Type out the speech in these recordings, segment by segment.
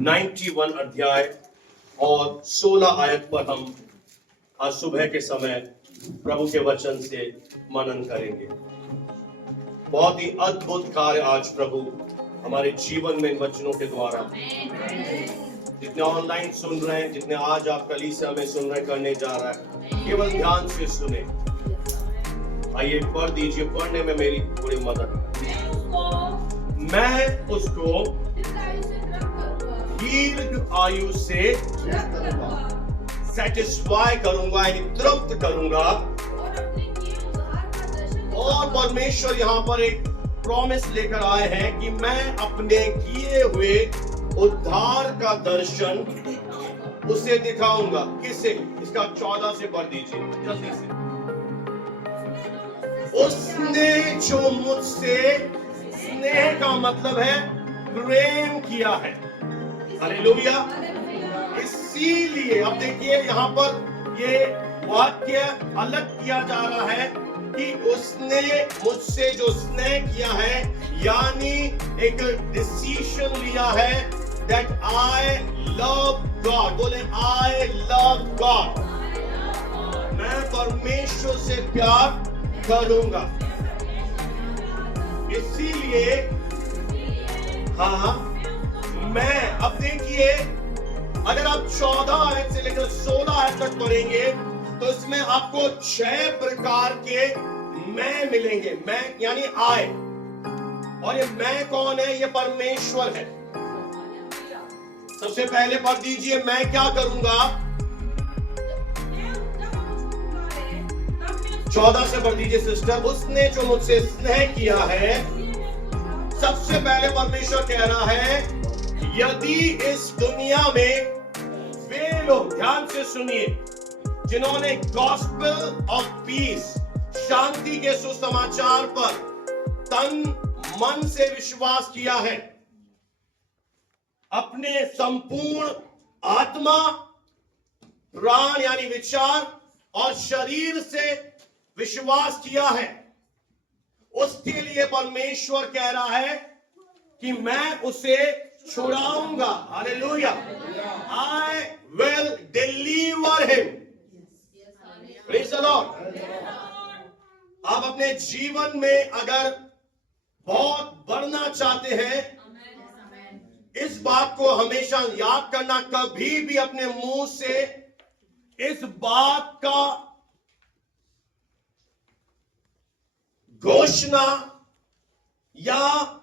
91 अध्याय और 16 आयत पर हम आज सुबह के समय प्रभु के वचन से मनन करेंगे। बहुत ही अद्भुत कार्य आज प्रभु हमारे जीवन में इन वचनों के द्वारा, जितने ऑनलाइन सुन रहे हैं, जितने आज आप कलीसिया में सुन रहे करने जा रहा है, केवल ध्यान से सुने। आइए पढ़ दीजिए, पढ़ने में मेरी थोड़ी मदद। मैं उसको दीर्घ आयु से सेटिस्फाई करूंगा, तृप्त करूंगा। और परमेश्वर यहाँ पर एक प्रॉमिस लेकर आए हैं कि मैं अपने किए हुए उद्धार का दर्शन उसे दिखाऊंगा। किसे? इसका 14 से पढ़ दीजिए जल्दी से। उसने जो मुझसे, स्नेह का मतलब है प्रेम किया है। हालेलुया। इसीलिए अब देखिए यहाँ पर ये वाक्य अलग किया जा रहा है कि उसने मुझसे जो स्नेह किया है, यानी एक डिसीजन लिया है that I love God। बोले I love God। मैं परमेश्वर से प्यार करूंगा। इसीलिए हाँ, मैं अब देखिए, अगर आप 14 आयत से लेकर 16 आयत तक पढ़ेंगे तो इसमें आपको 6 प्रकार के मैं मिलेंगे। मैं यानी आए, और ये मैं कौन है? ये परमेश्वर है। सबसे पहले पढ़ दीजिए, मैं क्या करूंगा? 14 से पढ़ दीजिए सिस्टर। उसने जो मुझसे स्नेह किया है, सबसे पहले परमेश्वर कह रहा है, यदि इस दुनिया में वे लोग, ध्यान से सुनिए, जिन्होंने गॉस्पेल ऑफ पीस, शांति के सुसमाचार पर तन मन से विश्वास किया है, अपने संपूर्ण आत्मा, प्राण यानी विचार और शरीर से विश्वास किया है, उसके लिए परमेश्वर कह रहा है कि मैं उसे छुड़ाऊंगा। Hallelujah. I will deliver him। Praise the Lord। आप अपने जीवन में अगर बहुत बढ़ना चाहते हैं, इस बात को हमेशा याद करना, कभी भी अपने मुंह से इस बात का घोषणा या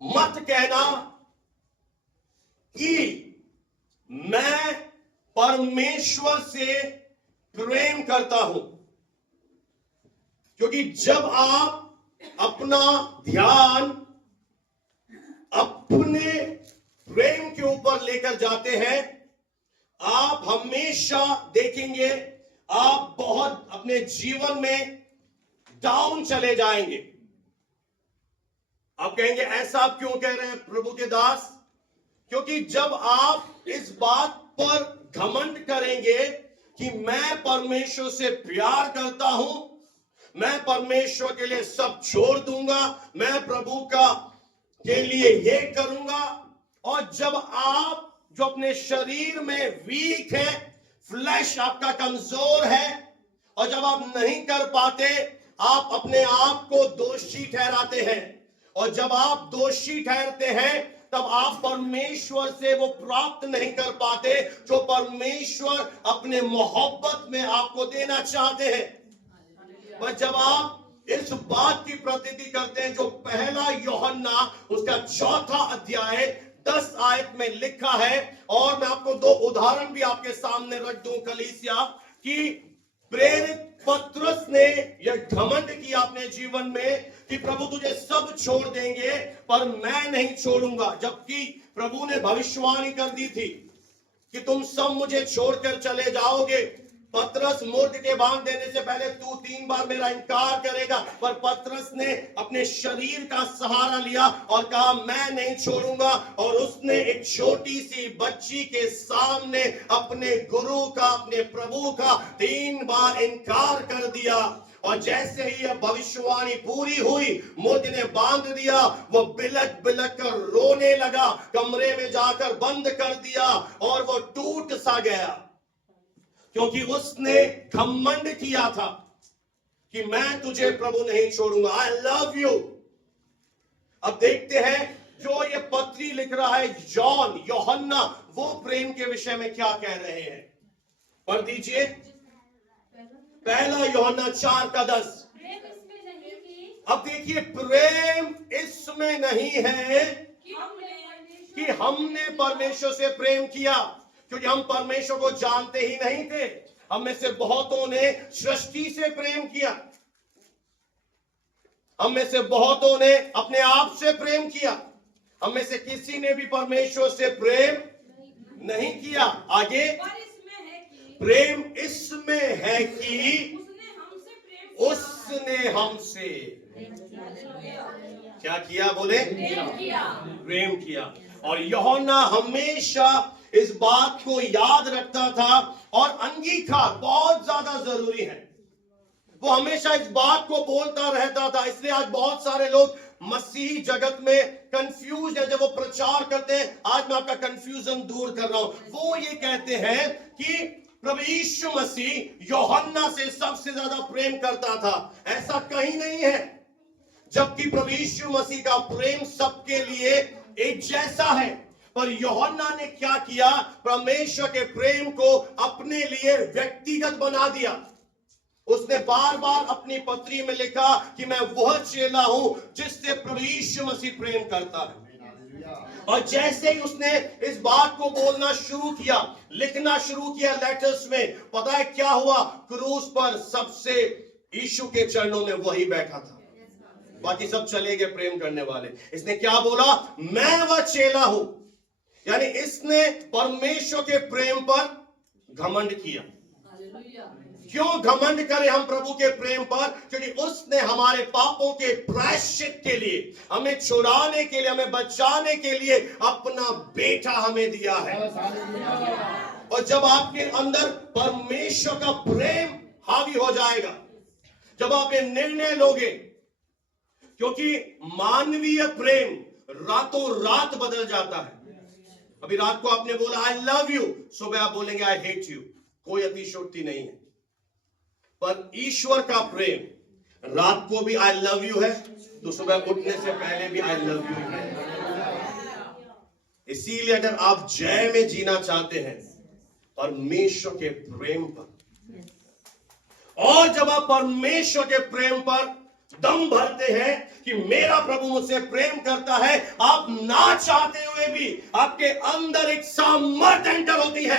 मत कहना कि मैं परमेश्वर से प्रेम करता हूं, क्योंकि जब आप अपना ध्यान अपने प्रेम के ऊपर लेकर जाते हैं, आप हमेशा देखेंगे आप बहुत अपने जीवन में डाउन चले जाएंगे। आप कहेंगे ऐसा आप क्यों कह रहे हैं प्रभु के दास? क्योंकि जब आप इस बात पर घमंड करेंगे कि मैं परमेश्वर से प्यार करता हूं, मैं परमेश्वर के लिए सब छोड़ दूंगा, मैं प्रभु का के लिए ये करूंगा, और जब आप जो अपने शरीर में वीक है, फ्लैश आपका कमजोर है, और जब आप नहीं कर पाते, आप अपने आप को दोषी ठहराते हैं, और जब आप दोषी ठहरते हैं तब आप परमेश्वर से वो प्राप्त नहीं कर पाते जो परमेश्वर अपने मोहब्बत में आपको देना चाहते हैं। पर जब आप इस बात की प्रतीति करते हैं जो पहला यूहन्ना उसका 4 अध्याय 10 आयत में लिखा है, और मैं आपको 2 उदाहरण भी आपके सामने रख दूं कलीसिया, कि प्रेरित पतरस ने यह घमंड किया अपने जीवन में कि प्रभु तुझे सब छोड़ देंगे पर मैं नहीं छोड़ूंगा, जबकि प्रभु ने भविष्यवाणी कर दी थी कि तुम सब मुझे छोड़कर चले जाओगे। पतरस मूर्त के बांध देने से पहले तू 3 बार मेरा इनकार करेगा, पर पतरस ने अपने शरीर का सहारा लिया और कहा मैं नहीं छोड़ूंगा, और उसने एक छोटी सी बच्ची के सामने अपने गुरु का, अपने प्रभु का 3 बार इनकार कर दिया। और जैसे ही यह भविष्यवाणी पूरी हुई, मोती ने बांध दिया, वो बिलक बिलक कर रोने लगा, कमरे में जाकर बंद कर दिया और वो टूट सा गया, क्योंकि उसने घमंड किया था कि मैं तुझे प्रभु नहीं छोड़ूंगा, आई लव यू। अब देखते हैं जो ये पत्री लिख रहा है यूहन्ना, वो प्रेम के विषय में क्या कह रहे हैं। पढ़ दीजिए, पहला यूहन्ना 4:10। अब देखिए, प्रेम इसमें नहीं है कि हमने परमेश्वर से प्रेम किया, क्योंकि हम परमेश्वर को जानते ही नहीं थे। हम में से बहुतों ने सृष्टि से प्रेम किया, हम में से बहुतों ने अपने आप से प्रेम किया, हम में से किसी ने भी परमेश्वर से प्रेम नहीं किया। आगे, प्रेम इसमें है कि उसने हमसे क्या किया, बोले, प्रेम किया। और यूहन्ना हमेशा इस बात को याद रखता था, और अंगीकार बहुत ज्यादा जरूरी है। वो हमेशा इस बात को बोलता रहता था। इसलिए आज बहुत सारे लोग मसीही जगत में कंफ्यूज है। जब वो प्रचार करते हैं, आज मैं आपका कंफ्यूजन दूर कर रहा हूं, वो ये कहते हैं कि प्रभु यीशु मसीह यूहन्ना से सबसे ज्यादा प्रेम करता था। ऐसा कहीं नहीं है, जबकि प्रभु यीशु मसीह का प्रेम सबके लिए एक जैसा है। पर यूहन्ना ने क्या किया, परमेश्वर के प्रेम को अपने लिए व्यक्तिगत बना दिया। उसने बार बार अपनी पत्री में लिखा कि मैं वह चेला हूं जिससे प्रभु यीशु मसीह प्रेम करता है। और जैसे ही उसने इस बात को बोलना शुरू किया, लिखना शुरू किया लेटर्स में, पता है क्या हुआ, क्रूस पर सबसे यीशु के चरणों में वही बैठा था, बाकी सब चले गए प्रेम करने वाले। इसने क्या बोला, मैं वह चेला हूं, यानी इसने परमेश्वर के प्रेम पर घमंड किया। क्यों घमंड करें हम प्रभु के प्रेम पर, क्योंकि उसने हमारे पापों के प्रायश्चित के लिए, हमें छुड़ाने के लिए, हमें बचाने के लिए अपना बेटा हमें दिया है। और जब आपके अंदर परमेश्वर का प्रेम हावी हो जाएगा, जब आप ये निर्णय लोगे, क्योंकि मानवीय प्रेम रातों रात बदल जाता है। अभी रात को आपने बोला आई लव यू, सुबह आप बोलेंगे आई हेट यू, कोई अतिशयोक्ति नहीं है। पर ईश्वर का प्रेम रात को भी आई लव यू है, तो सुबह उठने से पहले भी आई लव यू है। इसीलिए अगर आप जय में जीना चाहते हैं, परमेश्वर के प्रेम पर, और जब आप परमेश्वर के प्रेम पर दम भरते हैं कि मेरा प्रभु मुझसे प्रेम करता है, आप ना चाहते हुए भी आपके अंदर एक सामर्थ एंटर होती है,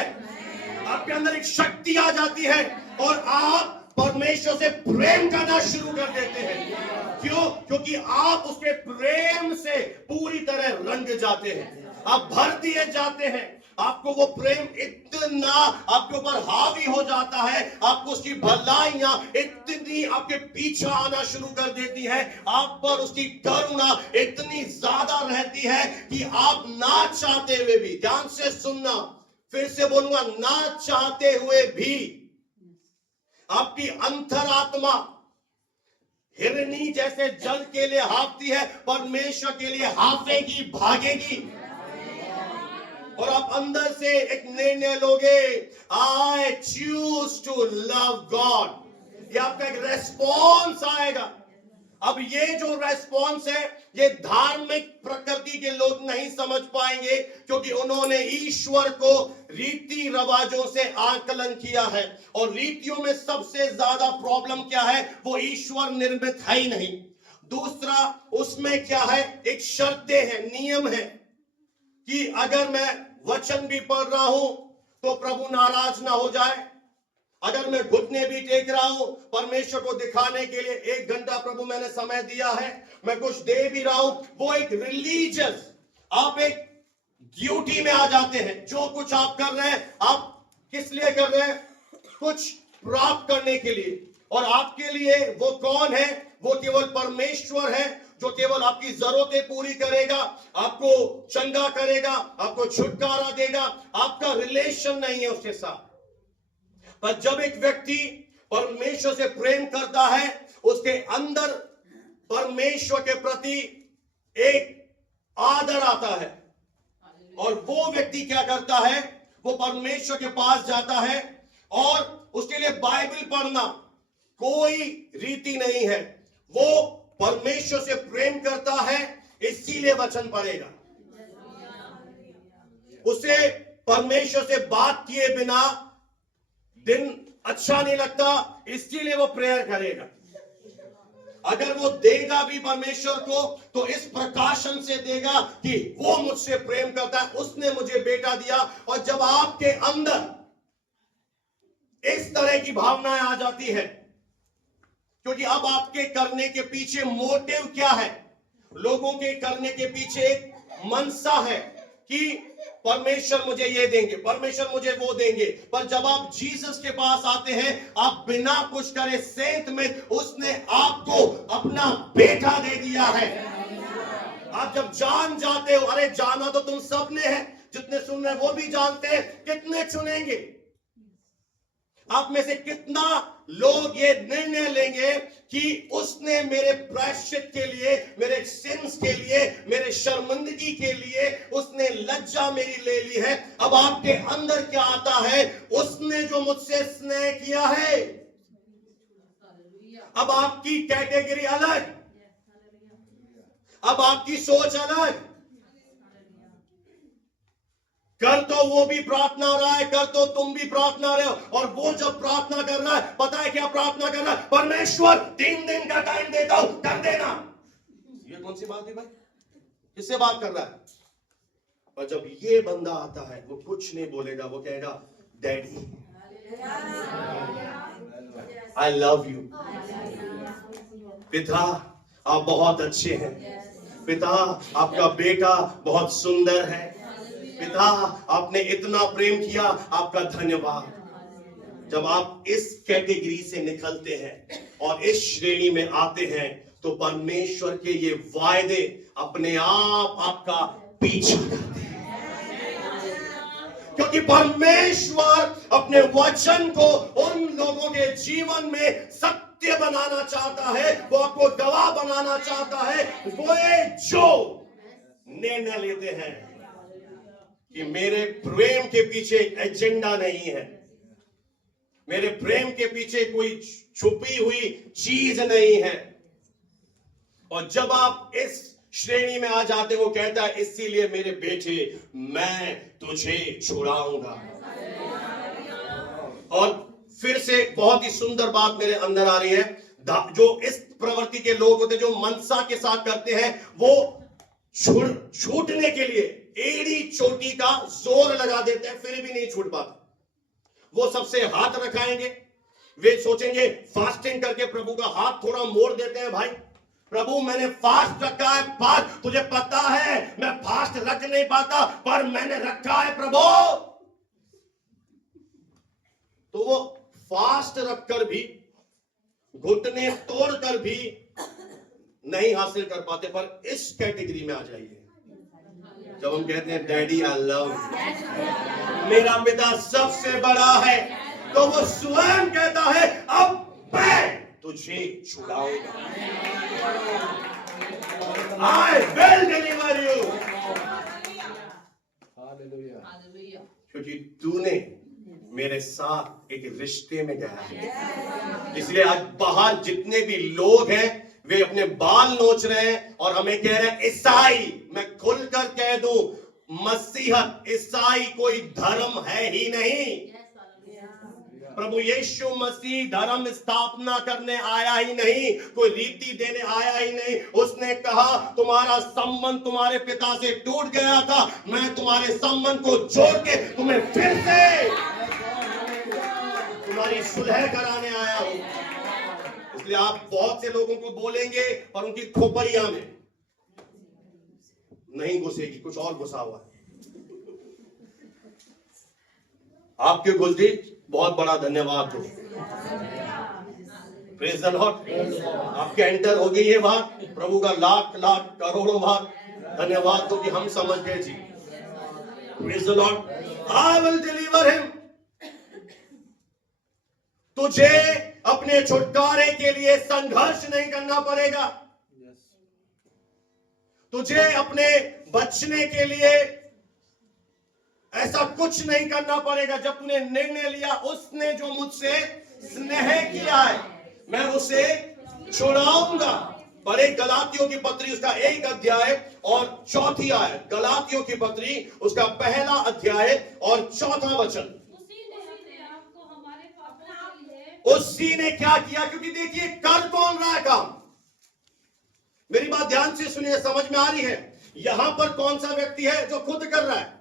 आपके अंदर एक शक्ति आ जाती है, और आप परमेश्वर से प्रेम करना शुरू कर देते हैं। क्यों? क्योंकि आप उसके प्रेम से पूरी तरह रंग जाते हैं, आप भर दिए जाते हैं। आपको वो प्रेम इतना आपके ऊपर हावी हो जाता है, आपको उसकी भलाइयां इतनी आपके पीछे आना शुरू कर देती है, आप पर उसकी करुणा इतनी ज्यादा रहती है कि आप ना चाहते हुए भी, ध्यान से सुनना, फिर से बोलूंगा, ना चाहते हुए भी आपकी अंतरात्मा हिरनी जैसे जल के लिए हाँफती है, परमेश्वर के लिए हाँफेगी, भागेगी। और आप अंदर से एक निर्णय लोगे, I choose to love God. ये आपका एक रेस्पॉन्स आएगा। अब ये जो रेस्पॉन्स है, ये धार्मिक प्रकृति के लोग नहीं समझ पाएंगे, क्योंकि उन्होंने ईश्वर को रीति रिवाजों से आकलन किया है। और रीतियों में सबसे ज्यादा प्रॉब्लम क्या है, वो ईश्वर निर्मित है ही नहीं। दूसरा, उसमें क्या है, एक शर्तें हैं, नियम है कि अगर मैं वचन भी पढ़ रहा हूं तो प्रभु नाराज ना हो जाए, अगर मैं घुटने भी टेक रहा हूं परमेश्वर को दिखाने के लिए, 1 घंटा प्रभु मैंने समय दिया है, मैं कुछ दे भी रहा हूं, वो एक रिलीजियस, आप एक ड्यूटी में आ जाते हैं। जो कुछ आप कर रहे हैं, आप किस लिए कर रहे हैं, कुछ प्राप्त करने के लिए। और आपके लिए वो कौन है, वो केवल परमेश्वर है, जो केवल आपकी जरूरतें पूरी करेगा, आपको चंगा करेगा, आपको छुटकारा देगा। आपका रिलेशन नहीं है उसके साथ। पर जब एक व्यक्ति परमेश्वर से प्रेम करता है, उसके अंदर परमेश्वर के प्रति एक आदर आता है। और वो व्यक्ति क्या करता है, वो परमेश्वर के पास जाता है और उसके लिए बाइबल पढ़ना कोई रीति नहीं है। वो परमेश्वर से प्रेम करता है, इसीलिए वचन पढ़ेगा। उसे परमेश्वर से बात किए बिना दिन अच्छा नहीं लगता, इसीलिए वो प्रेयर करेगा। अगर वो देगा भी परमेश्वर को तो इस प्रकाशन से देगा कि वो मुझसे प्रेम करता है, उसने मुझे बेटा दिया। और जब आपके अंदर इस तरह की भावनाएं आ जाती है, क्योंकि अब आपके करने के पीछे मोटिव क्या है? लोगों के करने के पीछे एक मनसा है कि परमेश्वर मुझे ये देंगे, परमेश्वर मुझे वो देंगे। पर जब आप जीसस के पास आते हैं, आप बिना कुछ करे सेंत में उसने आपको अपना बेटा दे दिया है। आप जब जान जाते हो, अरे जाना तो तुम सब ने है, जितने सुन रहे वो भी जानते हैं, कितने चुनेंगे? आप में से कितना लोग ये निर्णय लेंगे कि उसने मेरे प्रायश्चित के लिए, मेरे सिंस के लिए, मेरे शर्मिंदगी के लिए उसने लज्जा मेरी ले ली है। अब आपके अंदर क्या आता है? उसने जो मुझसे स्नेह किया है। अब आपकी कैटेगरी अलग, अब आपकी सोच अलग। कर तो वो भी प्रार्थना रहा है, कर तो तुम भी प्रार्थना रहे हो। और वो जब प्रार्थना कर रहा है, पता है क्या प्रार्थना कर रहा है? परमेश्वर 3 दिन का टाइम देता हूं, कर देना। ये कौन सी बात है भाई? किससे बात कर रहा है? और जब ये बंदा आता है, वो कुछ नहीं बोलेगा, वो कहेगा डैडी आई लव यू। पिता आप बहुत अच्छे हैं, पिता आपका बेटा बहुत सुंदर है, पिता आपने इतना प्रेम किया, आपका धन्यवाद। जब आप इस कैटेगरी से निकलते हैं और इस श्रेणी में आते हैं, तो परमेश्वर के ये वायदे अपने आप आपका पीछा करते हैं। क्योंकि परमेश्वर अपने वचन को उन लोगों के जीवन में सत्य बनाना चाहता है, वो आपको गवाह बनाना चाहता है। वो जो निर्णय लेते हैं कि मेरे प्रेम के पीछे एजेंडा नहीं है, मेरे प्रेम के पीछे कोई छुपी हुई चीज नहीं है। और जब आप इस श्रेणी में आ जाते, वो कहता है इसीलिए मेरे बेटे मैं तुझे छुड़ाऊंगा। और फिर से बहुत ही सुंदर बात मेरे अंदर आ रही है। जो इस प्रवृत्ति के लोग होते, जो मनसा के साथ करते हैं, वो छूटने के लिए एड़ी चोटी का जोर लगा देते हैं, फिर भी नहीं छूट पाता। वो सबसे हाथ रखाएंगे, वे सोचेंगे फास्टिंग करके प्रभु का हाथ थोड़ा मोड़ देते हैं। भाई प्रभु मैंने फास्ट रखा है, फास्ट तुझे पता है मैं फास्ट रख नहीं पाता, पर मैंने रखा है प्रभु। तो वो फास्ट रखकर भी, घुटने तोड़कर भी नहीं हासिल कर पाते। पर इस कैटेगरी में आ जाइए, जब हम कहते हैं डैडी आई लव यू, मेरा पिता सबसे बड़ा है, तो वो स्वयं कहता है अब मैं तुझे छुड़ाऊंगा, आई विल डिलीवर यू। क्योंकि तूने मेरे साथ एक रिश्ते में गया है। इसलिए आज बाहर जितने भी लोग हैं, वे अपने बाल नोच रहे हैं और हमें कह रहे हैं ईसाई। मैं खुलकर कह दूं, मसीहत ईसाई कोई धर्म है ही नहीं। प्रभु यीशु मसीह धर्म स्थापना करने आया ही नहीं, कोई रीति देने आया ही नहीं। उसने कहा तुम्हारा संबंध तुम्हारे पिता से टूट गया था, मैं तुम्हारे संबंध को जोड़ के तुम्हें फिर से तुम्हारी सुलह कराने आया हूं। इसलिए आप बहुत से लोगों को बोलेंगे पर उनकी खोपड़ियां में नहीं घुसेगी, कुछ और घुसा हुआ है। आपके गुलदी बहुत बड़ा धन्यवाद हो। Praise the Lord. आपके एंटर हो गई है बात, प्रभु का लाख लाख करोड़ों बात धन्यवाद हो कि हम समझ गए जी। Praise the lord. I will deliver him. तुझे अपने छुटकारे के लिए संघर्ष नहीं करना पड़ेगा। तुझे अपने बचने के लिए ऐसा कुछ नहीं करना पड़ेगा। जब तूने निर्णय लिया, उसने जो मुझसे स्नेह किया है मैं उसे छुड़ाऊंगा। पर एक गलातियों की पत्री उसका 1 अध्याय और 4 आयत, गलातियों की पत्री उसका 1 अध्याय और 4 वचन। उसी ने क्या किया? क्योंकि देखिए, कर कौन रहा है काम? मेरी बात ध्यान से सुनिए, समझ में आ रही है? यहां पर कौन सा व्यक्ति है जो खुद कर रहा है?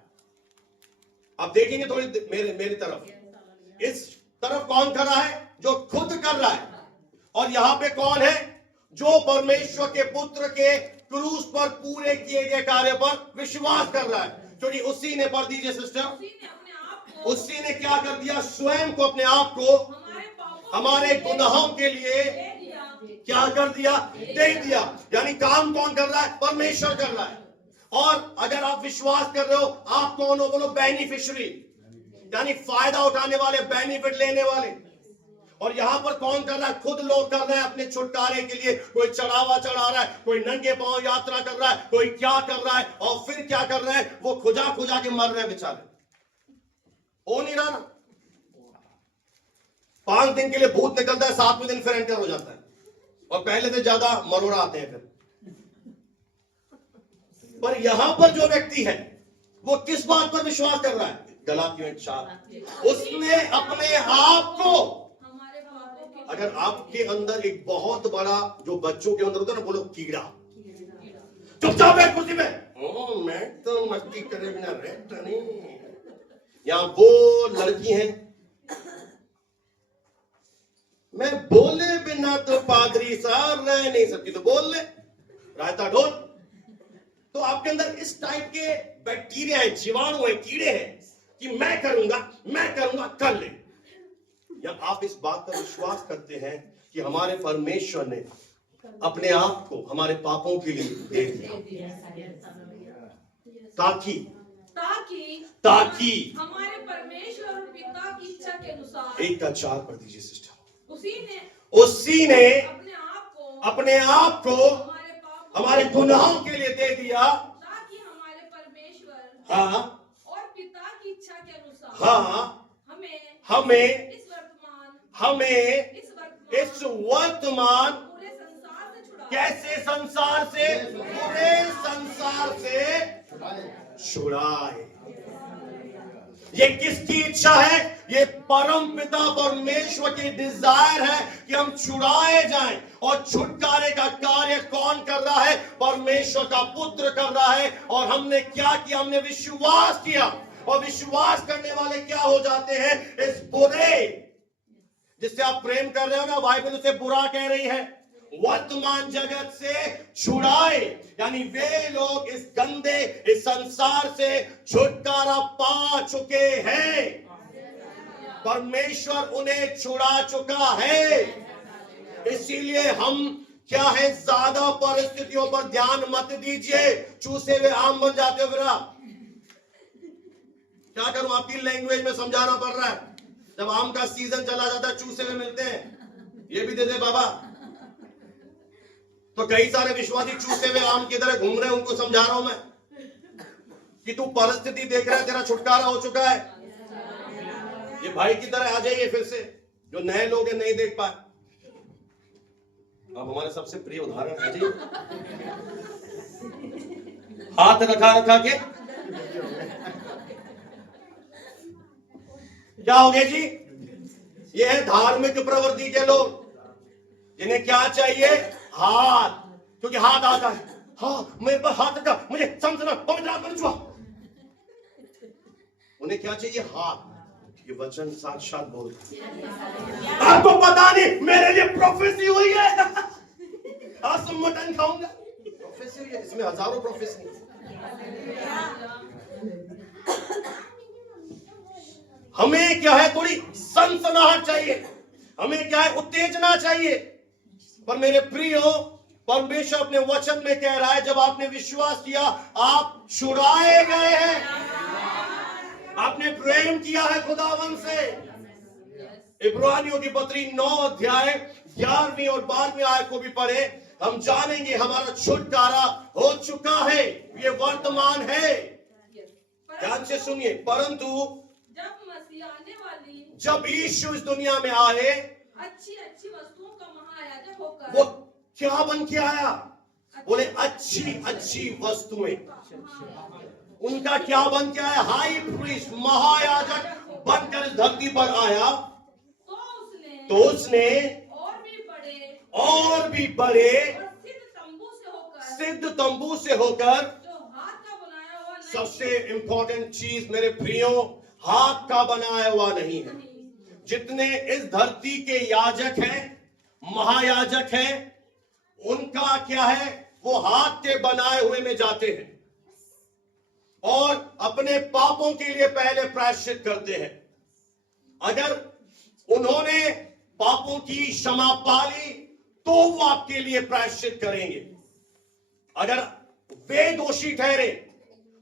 आप देखेंगे थोड़ी मेरी तरफ, इस तरफ कौन खड़ा है? जो खुद कर रहा है। और यहां पे कौन है? जो परमेश्वर के पुत्र के क्रूस पर पूरे किए गए कार्य पर विश्वास कर रहा है। क्योंकि उसी ने, पढ़ दीजिए सिस्टर, उसी ने क्या कर दिया? स्वयं को, अपने आप को हमारे गुनाहों के लिए क्या कर दिया? दे दिया। यानी काम कौन कर रहा है? परमेश्वर कर रहा है। और अगर आप विश्वास कर रहे हो, आप कौन हो? बोलो बेनिफिशियरी, यानी फायदा उठाने वाले, बेनिफिट लेने वाले। और यहां पर कौन कर रहा है? खुद लोग कर रहे हैं अपने छुटकारे के लिए। कोई चढ़ावा चढ़ा रहा है, कोई नंगे पांव यात्रा कर रहा है, कोई क्या कर रहा है, और फिर क्या कर रहे हैं? वो खुजा खुजा के मर रहे हैं बेचारे। हो नहीं रहा ना? 5 दिन के लिए भूत निकलता है, 7वें दिन फिर एंटर हो जाता है, और पहले से ज्यादा मरोड़ा आते हैं फिर। पर यहां पर जो व्यक्ति है वो किस बात पर विश्वास कर रहा है? गलातियों 4, उसने अपने आप को, अगर आपके अंदर एक बहुत बड़ा, जो बच्चों के अंदर होता है ना, बोलो कीड़ा, चुपचाप है कुर्सी में, मैं तो मस्ती करे बिना रहता नहीं। यहां वो लड़की है, मैं बोले बिना तो पादरी साहब रह नहीं सकती, तो बोल ले, रायता ढोल। तो आपके अंदर इस टाइप के बैक्टीरिया है, जीवाणु है, कीड़े हैं कि मैं करूंगा कर ले। या आप इस बात पर विश्वास करते हैं कि हमारे परमेश्वर ने अपने आप को हमारे पापों के लिए दे दिया, ताकि हमारे परमेश्वर और पिता की इच्छा के अनुसार, 1:4 पढ़ दीजिए सिस्टर। उसी ने अपने आप को हमारे गुनाहों के लिए दे दिया, ताकि हमारे परमेश्वर हाँ, और पिता की इच्छा के अनुसार हाँ, हमें इस वर्तमान पूरे संसार से छुड़ाए। कैसे? संसार से, पूरे संसार से छुड़ाए। ये किसकी इच्छा है? ये परम पिता परमेश्वर की डिजायर है कि हम छुड़ाए जाएं। और छुटकारे का कार्य कौन कर रहा है? परमेश्वर का पुत्र कर रहा है। और हमने क्या किया? हमने विश्वास किया। और विश्वास करने वाले क्या हो जाते हैं? इस बुरे, जिससे आप प्रेम कर रहे हो ना, बाइबल उसे बुरा कह रही है, वर्तमान जगत से छुड़ाए। यानी वे लोग इस गंदे, इस संसार से छुटकारा पा चुके हैं। परमेश्वर उन्हें छुड़ा चुका है। इसीलिए हम क्या है, ज्यादा परिस्थितियों पर ध्यान मत दीजिए। चूसे हुए आम बन जाते हो। फिर आप क्या करूं? आपकी लैंग्वेज में समझाना पड़ रहा है। जब आम का सीजन चला जाता है, चूसे हुए मिलते हैं, ये भी दे दे बाबा। तो कई सारे विश्वासी चूसे हुए आम की तरह घूम रहे हैं। उनको समझा रहा हूं मैं कि तू परिस्थिति देख रहा है, तेरा छुटकारा हो चुका है। ये भाई की तरह आ जाइए फिर से। जो नए लोग हैं, नहीं देख पाए, आप हमारे सबसे प्रिय उदाहरण है जी। हाथ रखा के क्या हो गया जी? ये है धार्मिक प्रवृत्ति के लोग, जिन्हें क्या चाहिए? हाथ। क्योंकि हाथ आता है, हाँ मेरे पर हाथ रखा, मुझे समझना, पवित्र आत्मा ने छुआ। उन्हें क्या चाहिए? हाथ। ये वचन साक्षात बोल, आपको पता नहीं मेरे लिए प्रोफेसी हुई है। आज तुम मटन खाऊंगा, प्रोफेसी हुई है। इसमें हजारों प्रोफेसी। हमें क्या है? थोड़ी सनसनाहट चाहिए, हमें क्या है? उत्तेजना चाहिए। पर मेरे प्रियो, परमेश्वर अपने वचन में कह रहा है, जब आपने विश्वास किया, आप छुड़ाए गए हैं। आपने प्रेम किया है खुदावन से। इब्रानियों की पत्री 9 अध्याय 11वीं और 12वीं आयत को भी पढ़े, हम जानेंगे हमारा छुटकारा हो चुका है, ये वर्तमान है। ध्यान से सुनिए, परंतु जब मसीह आने वाली जब यीशु इस दुनिया में आए, अच्छी अच्छी वस्तुओं का महायाजक होकर वो क्या बन के आया? बोले अच्छी अच्छी वस्तुएं। उनका क्या बन के आया? हाई प्रीस्ट, महायाजक बनकर इस धरती पर आया। तो उसने और भी बड़े सिद्ध तंबू से होकर, जो हाथ का बनाया हुआ नहीं, सबसे इंपॉर्टेंट चीज मेरे प्रियो, हाथ का बनाया हुआ नहीं है। जितने इस धरती के याजक हैं, महायाजक हैं, उनका क्या है? वो हाथ के बनाए हुए में जाते हैं और अपने पापों के लिए पहले प्रायश्चित करते हैं। अगर उन्होंने पापों की क्षमा पा ली तो वो आपके लिए प्रायश्चित करेंगे। अगर वे दोषी ठहरे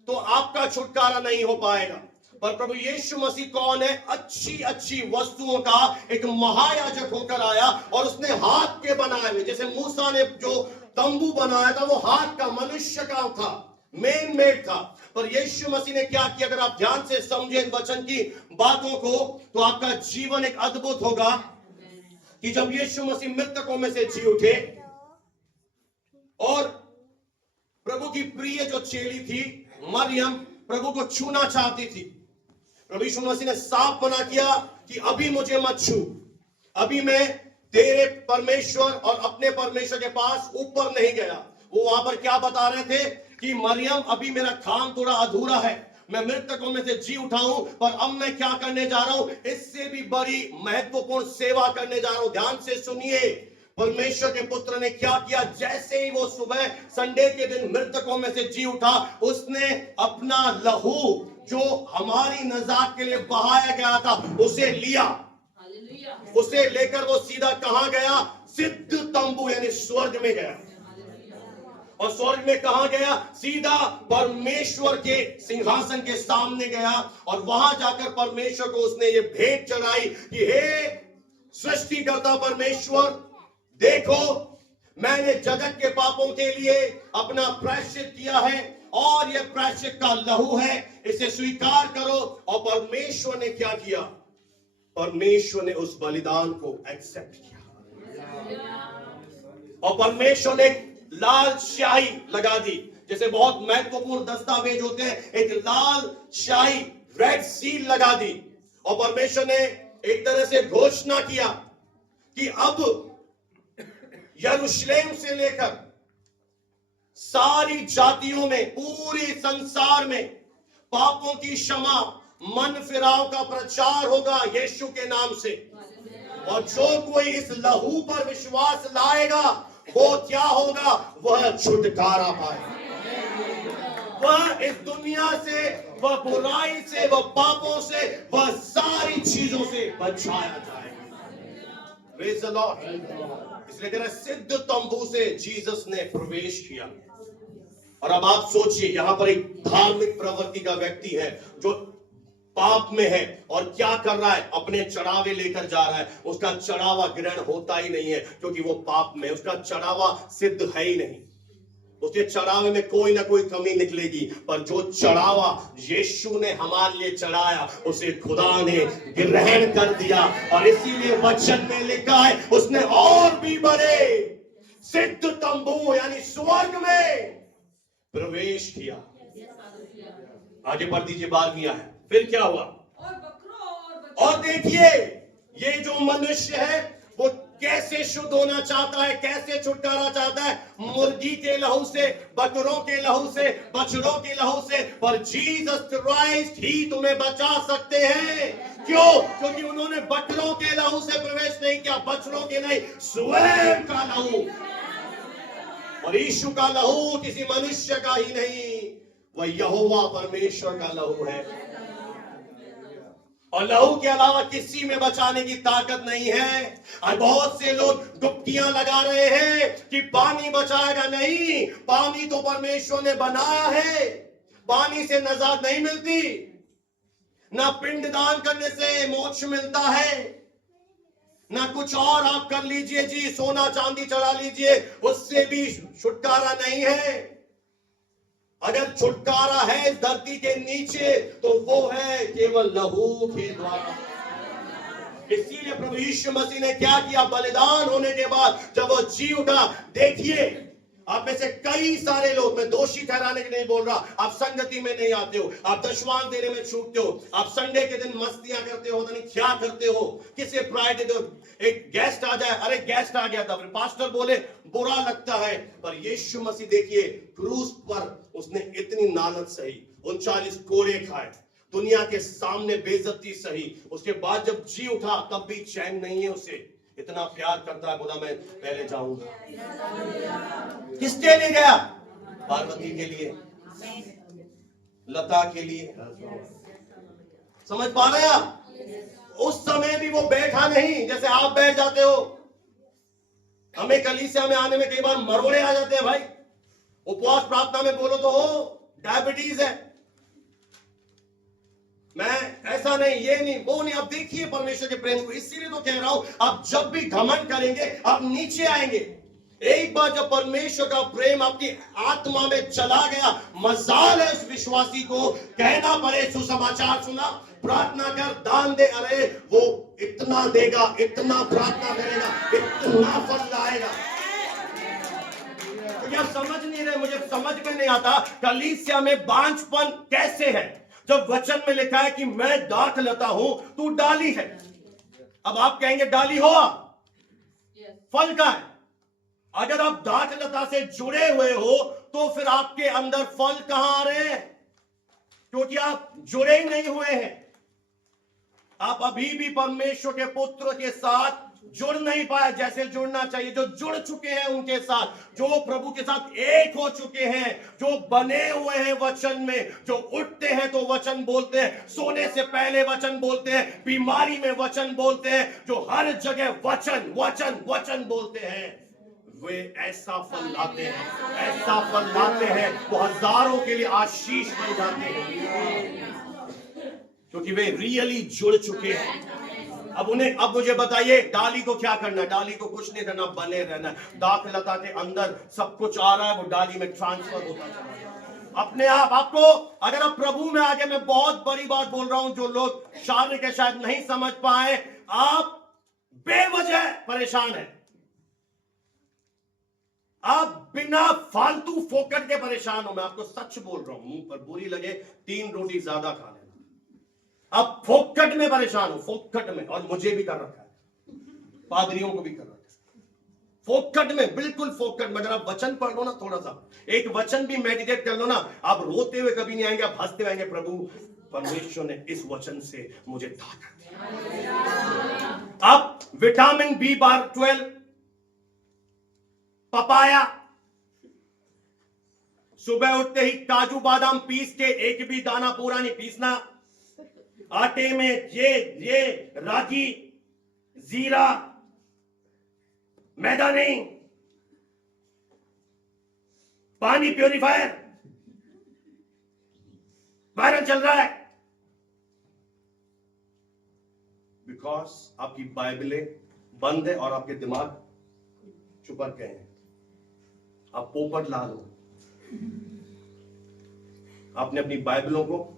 तो आपका छुटकारा नहीं हो पाएगा। पर प्रभु यीशु मसीह कौन है? अच्छी अच्छी वस्तुओं का एक महायाजक होकर आया और उसने हाथ के बनाए हुए, जैसे मूसा ने जो तंबू बनाया था वो हाथ का, मनुष्य का था, मेन मेड था। पर यीशु मसीह ने क्या किया? अगर आप ध्यान से समझे इन वचन की बातों को तो आपका जीवन एक अद्भुत होगा कि जब यीशु मसीह मृतकों में से जी उठे और प्रभु की प्रिय जो चेली थी मरियम प्रभु को छूना चाहती थी, प्रभु यीशु मसीह ने साफ मना किया कि अभी मुझे मत छू, अभी मैं तेरे परमेश्वर और अपने परमेश्वर के पास ऊपर नहीं गया। वो वहां पर क्या बता रहे थे कि मरियम अभी मेरा काम थोड़ा अधूरा है, मैं मृतकों में से जी उठा हूं, पर अब मैं क्या करने जा रहा हूं? इससे भी बड़ी महत्वपूर्ण सेवा करने जा रहा हूं। ध्यान से सुनिए, परमेश्वर के पुत्र ने क्या किया? जैसे ही वो सुबह संडे के दिन मृतकों में से जी उठा, उसने अपना लहू जो हमारी नजात के लिए बहाया गया था उसे लिया। उसे लेकर वो सीधा कहां गया? सिद्ध तंबू यानी स्वर्ग में गया। और स्वर्ग में कहां गया? सीधा परमेश्वर के सिंहासन के सामने गया और वहां जाकर परमेश्वर को उसने ये भेंट चढ़ाई कि हे सृष्टिकर्ता परमेश्वर, देखो मैंने जगत के पापों के लिए अपना प्रायश्चित किया है और यह प्रायश्चित का लहू है, इसे स्वीकार करो। और परमेश्वर ने क्या किया? परमेश्वर ने उस बलिदान को एक्सेप्ट किया और परमेश्वर ने लाल स्याही लगा दी। जैसे बहुत महत्वपूर्ण दस्तावेज होते हैं, एक लाल स्याही, रेड सील लगा दी और परमेश्वर ने एक तरह से घोषणा किया कि अब यरूशलेम से लेकर सारी जातियों में, पूरे संसार में पापों की क्षमा, मन फिराव का प्रचार होगा यीशु के नाम से। और जो कोई इस लहू पर विश्वास लाएगा वो क्या होगा? वह छुटकारा पाएगा। वह इस दुनिया से, वह बुराई से, वह पापों से, वह सारी चीजों से बचाया जाएगा। Praise the Lord. इसलिए कह रहा है सिद्ध तंबू से जीसस ने प्रवेश किया। और अब आप सोचिए, यहां पर एक धार्मिक प्रवृत्ति का व्यक्ति है जो पाप में है और क्या कर रहा है? अपने चढ़ावे लेकर जा रहा है। उसका चढ़ावा ग्रहण होता ही नहीं है क्योंकि वो पाप में, उसका चढ़ावा सिद्ध है ही नहीं। उसके चढ़ावे में कोई ना कोई कमी निकलेगी, पर जो चढ़ावा यीशु ने हमारे लिए चढ़ाया उसे खुदा ने ग्रहण कर दिया। और इसीलिए वचन में लिखा है उसने और भी बड़े सिद्ध तंबू यानी स्वर्ग में प्रवेश किया। आगे बढ़ दीजिए, 12वीं है। फिर क्या हुआ? और देखिए ये जो मनुष्य है वो कैसे शुद्ध होना चाहता है, कैसे छुटकारा चाहता है? मुर्गी के लहू से, बकरों के लहू से, बछड़ों के लहू से। पर जीसस क्राइस्ट ही तुम्हें बचा सकते हैं। क्यों? क्योंकि उन्होंने बकरों के लहू से प्रवेश नहीं किया, बछड़ों के नहीं, स्वयं का लहू। और यीशु का लहू किसी मनुष्य का ही नहीं, वह यहोवा परमेश्वर का लहू है। और लहू के अलावा किसी में बचाने की ताकत नहीं है। और बहुत से लोग डुबकियां लगा रहे हैं कि पानी बचाएगा। नहीं, पानी तो परमेश्वर ने बनाया है, पानी से नजात नहीं मिलती, ना पिंडदान करने से मोक्ष मिलता है। ना कुछ और आप कर लीजिए जी, सोना चांदी चढ़ा लीजिए, उससे भी छुटकारा नहीं है। अगर छुटकारा है इस धरती के नीचे तो वो है केवल लहू के द्वारा। इसीलिए प्रभु यीशु मसीह ने क्या किया, बलिदान होने के बाद जब वो जी उठा, देखिए आप में से कई सारे लोग, मैं दोषी ठहराने के नहीं बोल रहा, आप संगति में नहीं आते हो, आप दशमांश देने में छूटते हो, आप संडे के दिन मस्तियां करते हो, नहीं क्या करते हो, किसे प्रायोरिटी दो। एक गेस्ट आ जाए, अरे गेस्ट आ गया था, फिर पास्टर बोले, बुरा लगता है। पर यीशु मसीह देखिए क्रूस पर उसने इतनी नालत सही, 39 कोड़े खाए, दुनिया के सामने बेइज्जती सही, उसके बाद जब जी उठा तब भी चैन नहीं है उसे। इतना प्यार करता है, बोला मैं पहले जाऊंगा। किसके लिए गया? पार्वती के लिए, लता के लिए। समझ पा रहे हैं आप? उस समय भी वो बैठा नहीं जैसे आप बैठ जाते हो। हमें कलीसिया में आने में कई बार मरोड़े आ जाते हैं भाई। उपवास प्रार्थना में बोलो तो हो डायबिटीज है, मैं ऐसा नहीं, ये नहीं, वो नहीं। अब देखिए परमेश्वर के प्रेम को। इसीलिए तो कह रहा हूं, आप जब भी घमंड करेंगे आप नीचे आएंगे। एक बार जब परमेश्वर का प्रेम आपकी आत्मा में चला गया, मजाल है उस विश्वासी को कहना पड़े सुसमाचार सुना, प्रार्थना कर, दान दे, अरे वो इतना देगा, इतना प्रार्थना करेगा, इतना फल लाएगा। तो क्या समझ नहीं रहे? मुझे समझ में नहीं आता कलीसिया में बांझपन कैसे है, जब वचन में लिखा है कि मैं दाख लता हूं, तू डाली है। अब आप कहेंगे डाली हो, फल का है। अगर आप दाख लता से जुड़े हुए हो तो फिर आपके अंदर फल कहां आ रहे हैं? क्योंकि आप जुड़े ही नहीं हुए हैं। आप अभी भी परमेश्वर के पुत्र के साथ जुड़ नहीं पाए जैसे जुड़ना चाहिए। जो जुड़ चुके हैं उनके साथ, जो प्रभु के साथ एक हो चुके हैं, जो बने हुए हैं वचन में, जो उठते हैं तो वचन बोलते हैं, सोने से पहले वचन बोलते हैं, बीमारी में वचन बोलते हैं, जो हर जगह वचन वचन वचन बोलते हैं, वे ऐसा फल लाते हैं, ऐसा फल लाते हैं, वो हजारों के लिए आशीष बन जाते हैं, क्योंकि वे रियली जुड़ चुके हैं। अब मुझे बताइए डाली को क्या करना है? डाली को कुछ नहीं करना, बने रहना। दाख लता के अंदर सब कुछ आ रहा है, वो डाली में ट्रांसफर होता है अपने आप। आपको अगर आप प्रभु में आगे, मैं बहुत बड़ी बात बोल रहा हूं, जो लोग शारीरिक शायद नहीं समझ पाए, आप बेवजह परेशान हैं, आप बिना फालतू फोकट के परेशान हो। मैं आपको सच बोल रहा हूं, मुंह पर बुरी लगे 3 रोटी ज्यादा खा लेना। आप फोकट में परेशान हो, फोकट में, और मुझे भी कर रखा है, पादरियों को भी कर रखा है, फोकट में, बिल्कुल फोकट में। अगर आप वचन पढ़ लो ना, थोड़ा सा एक वचन भी मेडिटेट कर लो ना, आप रोते हुए कभी नहीं आएंगे, आप हंसते आएंगे, प्रभु परमेश्वर ने इस वचन से मुझे ताकत दी। आप विटामिन B12, पपाया, सुबह उठते ही काजू बादाम पीस के, एक भी दाना पूरा नहीं पीसना, आटे में ये रागी, जीरा, मैदा नहीं, पानी प्योरीफायर, वायरल चल रहा है, बिकॉज आपकी बाइबलें बंद है और आपके दिमाग चुपक गए हैं। आप पोपट ला लो, आपने अपनी बाइबलों को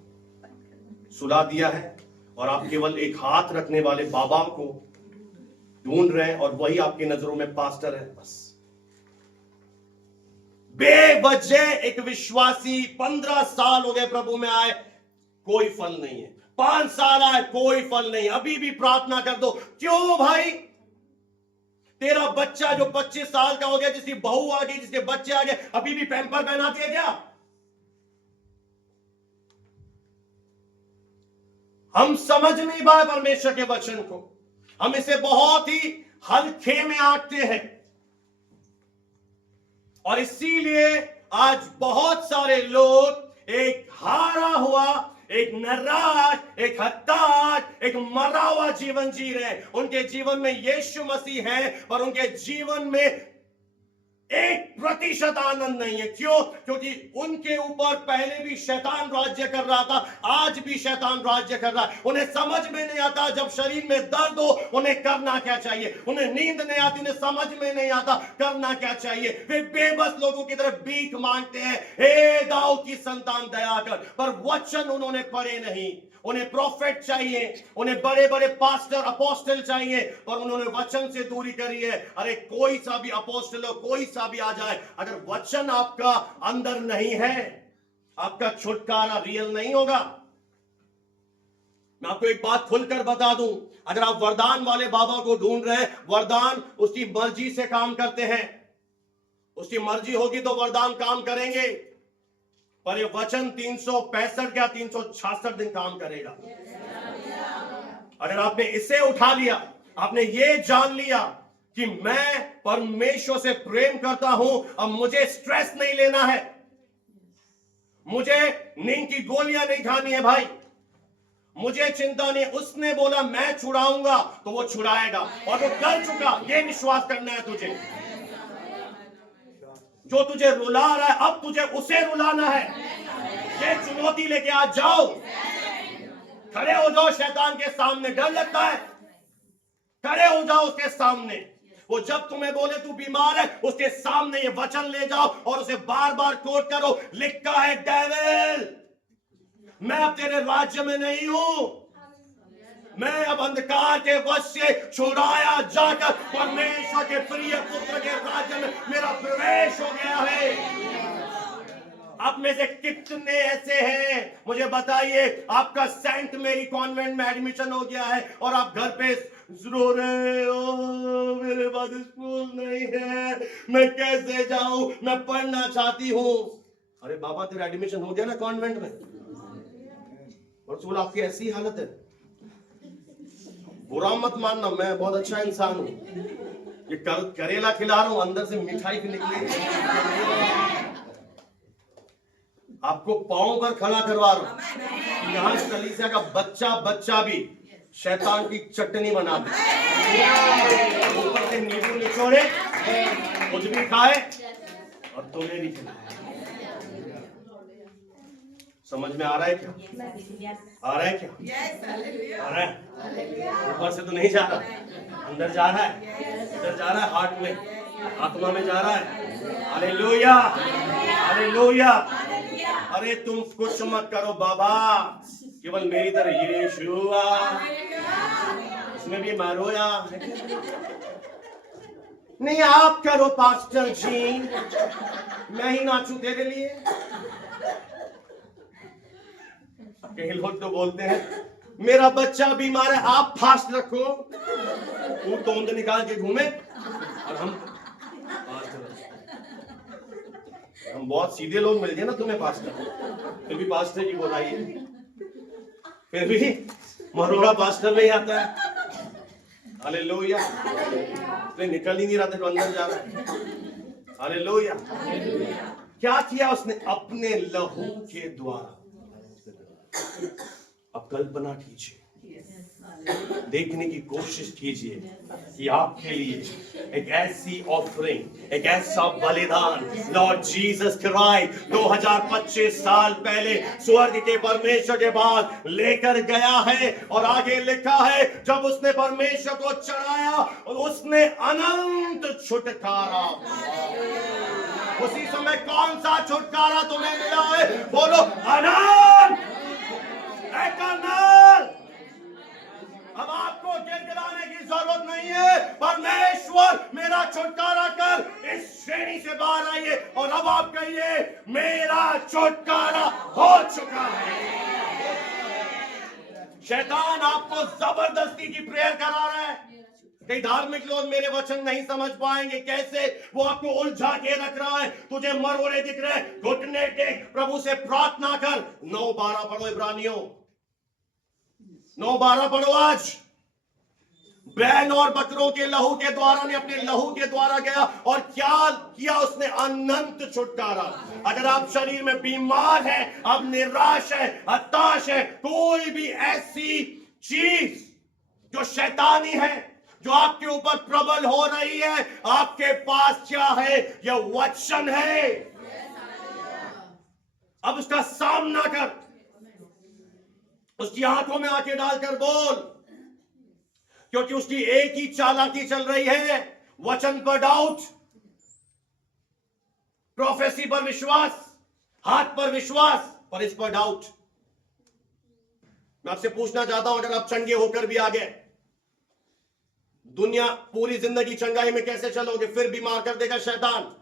सुला दिया है और आप केवल एक हाथ रखने वाले बाबा को ढूंढ रहे हैं, और वही आपकी नजरों में पास्टर है। बस बेवजह एक विश्वासी 15 साल हो गए प्रभु में आए, कोई फल नहीं है, 5 साल आए, कोई फल नहीं, अभी भी प्रार्थना कर दो। क्यों भाई? तेरा बच्चा जो 25 साल का हो गया, जिसकी बहू आ गई, जिसके बच्चे आ गए, अभी भी पैम्पर पहनाती है क्या? हम समझ नहीं पाए परमेश्वर के वचन को, हम इसे बहुत ही हल्के में आंकते हैं, और इसीलिए आज बहुत सारे लोग एक हारा हुआ, एक निराश, एक हताश, एक मरा हुआ जीवन जी रहे हैं। उनके जीवन में यीशु मसीह है, पर उनके जीवन में 1% आनंद नहीं है। क्यों? क्योंकि उनके ऊपर पहले भी शैतान राज्य कर रहा था, आज भी शैतान राज्य कर रहा है। उन्हें समझ में नहीं आता, जब शरीर में दर्द हो उन्हें करना क्या चाहिए। उन्हें नींद नहीं आती, उन्हें समझ में नहीं आता करना क्या चाहिए। वे बेबस लोगों की तरफ भीख मांगते हैं, हे दाऊद की संतान दया कर। पर वचन उन्होंने पढ़े नहीं। उन्हें प्रॉफिट चाहिए, उन्हें बड़े बड़े पास्टर अपोस्टल चाहिए, पर उन्होंने वचन से दूरी करी है। अरे कोई सा भी अपोस्टल हो, कोई सा भी आ जाए, अगर वचन आपका अंदर नहीं है, आपका छुटकारा रियल नहीं होगा। मैं आपको एक बात खुलकर बता दूं, अगर आप वरदान वाले बाबा को ढूंढ रहे हैं, वरदान उसकी मर्जी से काम करते हैं। उसकी मर्जी होगी तो वरदान काम करेंगे, पर ये वचन 365 या 366 दिन काम करेगा। अगर आपने इसे उठा लिया, आपने ये जान लिया कि मैं परमेश्वर से प्रेम करता हूं, अब मुझे स्ट्रेस नहीं लेना है, मुझे नींद की गोलियां नहीं खानी है भाई, मुझे चिंता नहीं। उसने बोला मैं छुड़ाऊंगा तो वो छुड़ाएगा, और वो कर चुका, ये विश्वास करना है तुझे। जो तुझे रुला रहा है, अब तुझे उसे रुलाना है। ये चुनौती लेके आज जाओ, खड़े हो जाओ शैतान के सामने। डर लगता है, खड़े हो जाओ उसके सामने। वो जब तुम्हें बोले तू बीमार है, उसके सामने ये वचन ले जाओ और उसे बार बार कोट करो। लिखा है डेविल, मैं अब तेरे राज्य में नहीं हूं, मैं अब अंधकार के वश से छुड़ाया जाकर परमेश्वर के प्रिय पुत्र के राज्य में मेरा प्रवेश हो गया है। आप में से कितने ऐसे हैं, मुझे बताइए, आपका सेंट मेरी कॉन्वेंट में एडमिशन हो गया है और आप घर पे रो रहे हो, मेरे पास स्कूल नहीं है, मैं कैसे जाऊं, मैं पढ़ना चाहती हूं। अरे बाबा, तेरा एडमिशन हो गया ना कॉन्वेंट में, और स्कूल आपकी ऐसी हालत है। बुरा मत मानना, मैं बहुत अच्छा इंसान हूं। ये करेला खिला रहा हूं, अंदर से मिठाई भी निकली। आपको पांव पर खड़ा करवा रहा हूं, यहां कलीसिया का बच्चा भी शैतान की चटनी बना दे, ऊपर से नींबू निचोड़े, कुछ भी खाए और तुम्हें भी खिलाए। समझ में आ रहा है क्या? आ रहा है क्या? आ रहा है? ऊपर से तो नहीं जा रहा, अंदर जा रहा है, इधर जा रहा है, हार्ट में, आत्मा में जा रहा है। Hallelujah, hallelujah. अरे तुम कुछ मत करो बाबा, केवल मेरी तरह यीशुआ, उसमें भी मारोया नहीं। आप करो पास्टर जी, मैं ही नाचू तेरे लिए। कई लोग तो बोलते हैं मेरा बच्चा बीमार है, आप फास्ट रखो, वो तोंद निकाल के घूमे, और हम बहुत सीधे लोग मिल गए ना तुम्हें पास्टर, फिर भी पास्टर की बोलाई है, फिर भी मरोड़ा पास्टर नहीं आता है। हालेलुया, तो निकल ही नहीं रहा था, तो अंदर जा रहा है। हालेलुया। क्या किया उसने? अपने लहू के द्वारा। अब कल्पना कीजिए, देखने की कोशिश कीजिए कि आपके लिए एक ऐसी ऑफरिंग, एक ऐसा बलिदान लॉर्ड जीसस क्राइस्ट 2025 साल पहले स्वर्ग के परमेश्वर के पास लेकर गया है। और आगे लिखा है, जब उसने परमेश्वर को चढ़ाया और उसने अनंत छुटकारा। उसी समय कौन सा छुटकारा तुम्हें मिला है? बोलो अनंत, एटर्नल। अब आपको गिड़गिड़ाने की जरूरत नहीं है। परमेश्वर मेरा छुटकारा कर, इस श्रेणी से बाहर आइए और अब आप कहिए मेरा छुटकारा हो चुका है। शैतान आपको जबरदस्ती की प्रेयर करा रहा है। कई धार्मिक लोग मेरे वचन नहीं समझ पाएंगे, कैसे? वो आपको उलझा के रख रहा है, तुझे मरोड़े दिख रहे हैं, घुटने टेक, प्रभु से प्रार्थना कर। 9:12 पढ़ो इब्रानियों, 9:12 पढ़ो। आज बैल और बकरों के लहू के द्वारा ने अपने लहू के द्वारा गया और क्या किया उसने? अनंत छुटकारा। अगर आप शरीर में बीमार हैं, आप निराश है, हताश है, कोई भी ऐसी चीज जो शैतानी है, जो आपके ऊपर प्रबल हो रही है, आपके पास क्या है? यह वचन है। अब उसका सामना कर, उसकी आंखों में आंखें डालकर बोल, क्योंकि उसकी एक ही चालाकी चल रही है, वचन पर डाउट, प्रोफेसी पर विश्वास, हाथ पर विश्वास, पर इस पर डाउट। मैं आपसे पूछना चाहता हूं, अगर आप चंगे होकर भी आ गए, दुनिया पूरी जिंदगी चंगाई में कैसे चलोगे? फिर बीमार कर देगा शैतान।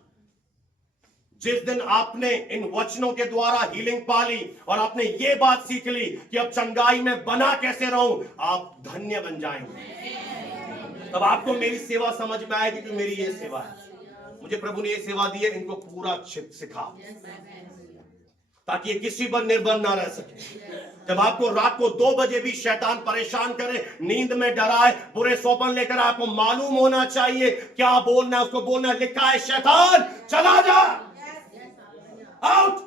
जिस दिन आपने इन वचनों के द्वारा हीलिंग पा ली और आपने ये बात सीख ली कि अब चंगाई में बना कैसे रहूं, आप धन्य बन जाएंगे। तब आपको मेरी सेवा समझ में आएगी कि मेरी ये सेवा है, मुझे प्रभु ने ये सेवा दी है, इनको पूरा सिखा, ताकि ये किसी पर निर्भर ना रह सके। जब आपको रात को 2 बजे भी शैतान परेशान करे, नींद में डराए, बुरे सौपन लेकर, आपको मालूम होना चाहिए क्या बोलना है, उसको बोलना है, लिखा है शैतान चला जा, आउट,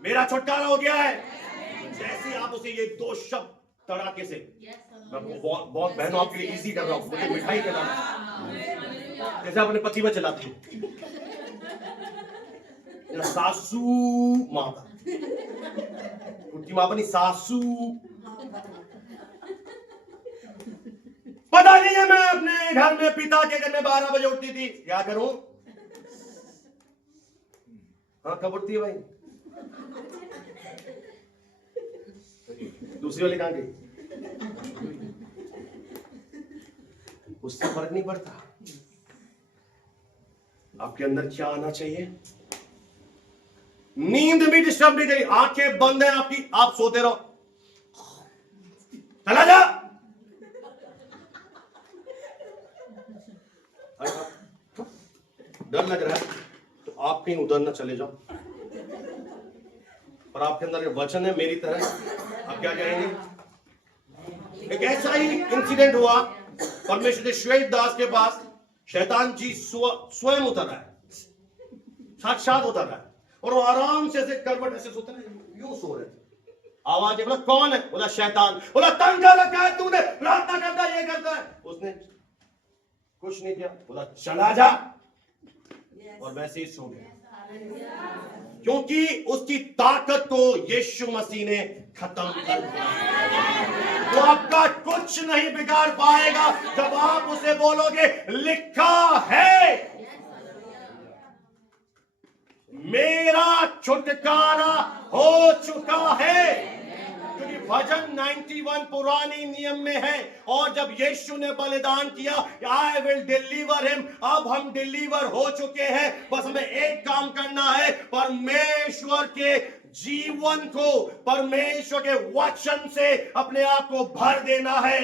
मेरा छुटकारा हो गया है। जैसे आप उसे ये 2 शब्द तड़ाके से, मैं बहुत बहनों आपके लिए इजी कर रहा हूं, मुझे मिठाई खिलाना, जैसे अपने पति पर चलाती हूँ, सासू माता, उनकी माँ बनी सासू। पता नहीं है, मैं अपने घर में पिता के घर में 12 बजे उठती थी, क्या करूं? हाँ, कब उठती है भाई? दूसरी वाली कहां गई? उससे फर्क नहीं पड़ता, आपके अंदर क्या आना चाहिए। नींद भी डिस्टर्ब नहीं करी, आंखें बंद है आपकी, आप सोते रहो, चला जा। डर लग रहा है तो आप कहीं उधर ना चले जाओ, और आपके अंदर वचन है मेरी तरह, आप क्या कहेंगे? एक ऐसा ही इंसिडेंट हुआ, परमेश्वर के श्वेत दास के पास शैतान जी स्वयं उतर रहा है, साक्षात उतर रहा है, और वो आराम से ऐसे करवट ऐसे सोते ना, यूं सो रहे थे। आवाज है, बोला कौन है? बोला शैतान। बोला तंग कर रखा है तूने, प्रार्थना करता ये करता है। उसने कुछ नहीं किया, बोला चला जा, और वैसे ही सो गया, क्योंकि उसकी ताकत को यीशु मसीह ने खत्म कर दिया। वो आपका कुछ नहीं बिगाड़ पाएगा जब आप उसे बोलोगे लिखा है मेरा छुटकारा हो चुका है। क्योंकि भजन 91 पुराने नियम में है, और जब यीशु ने बलिदान किया, आई विल डिलीवर हिम, अब हम डिलीवर हो चुके हैं। बस हमें एक काम करना है, परमेश्वर के जीवन को, परमेश्वर के वचन से अपने आप को भर देना है।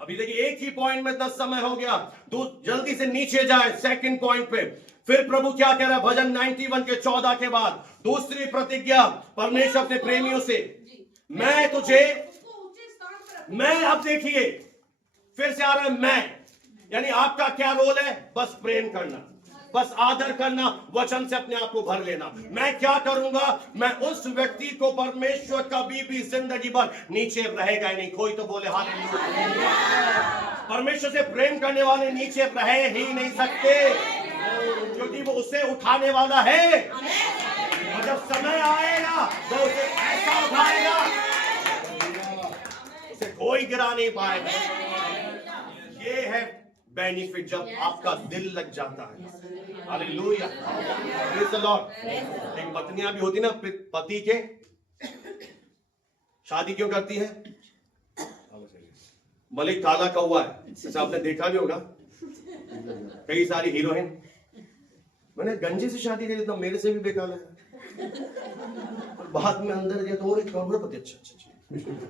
अभी देखिए, एक ही पॉइंट में 10 समय हो गया, तो जल्दी से नीचे जाए सेकंड पॉइंट पे। फिर प्रभु क्या कह रहा है भजन 91 के 14 के बाद? दूसरी प्रतिज्ञा परमेश्वर अपने प्रेमियों से, मैं तुझे, मैं, अब देखिए फिर से आ रहा है मैं, यानी आपका क्या रोल है? बस प्रेम करना, बस आदर करना, वचन से अपने आप को भर लेना। मैं क्या करूंगा? मैं उस व्यक्ति को, परमेश्वर कभी भी जिंदगी भर नीचे रहेगा ही नहीं। कोई तो बोले हालेलुया। परमेश्वर से प्रेम करने वाले नीचे रह ही नहीं सकते, क्योंकि वो उसे उठाने वाला है, और जब समय आएगा तो उसे ऐसा उठाएगा उसे कोई गिरा नहीं पाएगा। ये है बेनिफिट जब आपका दिल लग जाता है। Hallelujah, praise the Lord. एक पत्नियां भी होती ना पति के, शादी क्यों करती है? भले काला कौवा है, जैसे आपने देखा भी होगा कई सारी हीरोइन, मैंने गंजे से शादी करी तो मेरे से भी बेकार है, बाद में अंदर गया तो और एक कौन पति, अच्छा,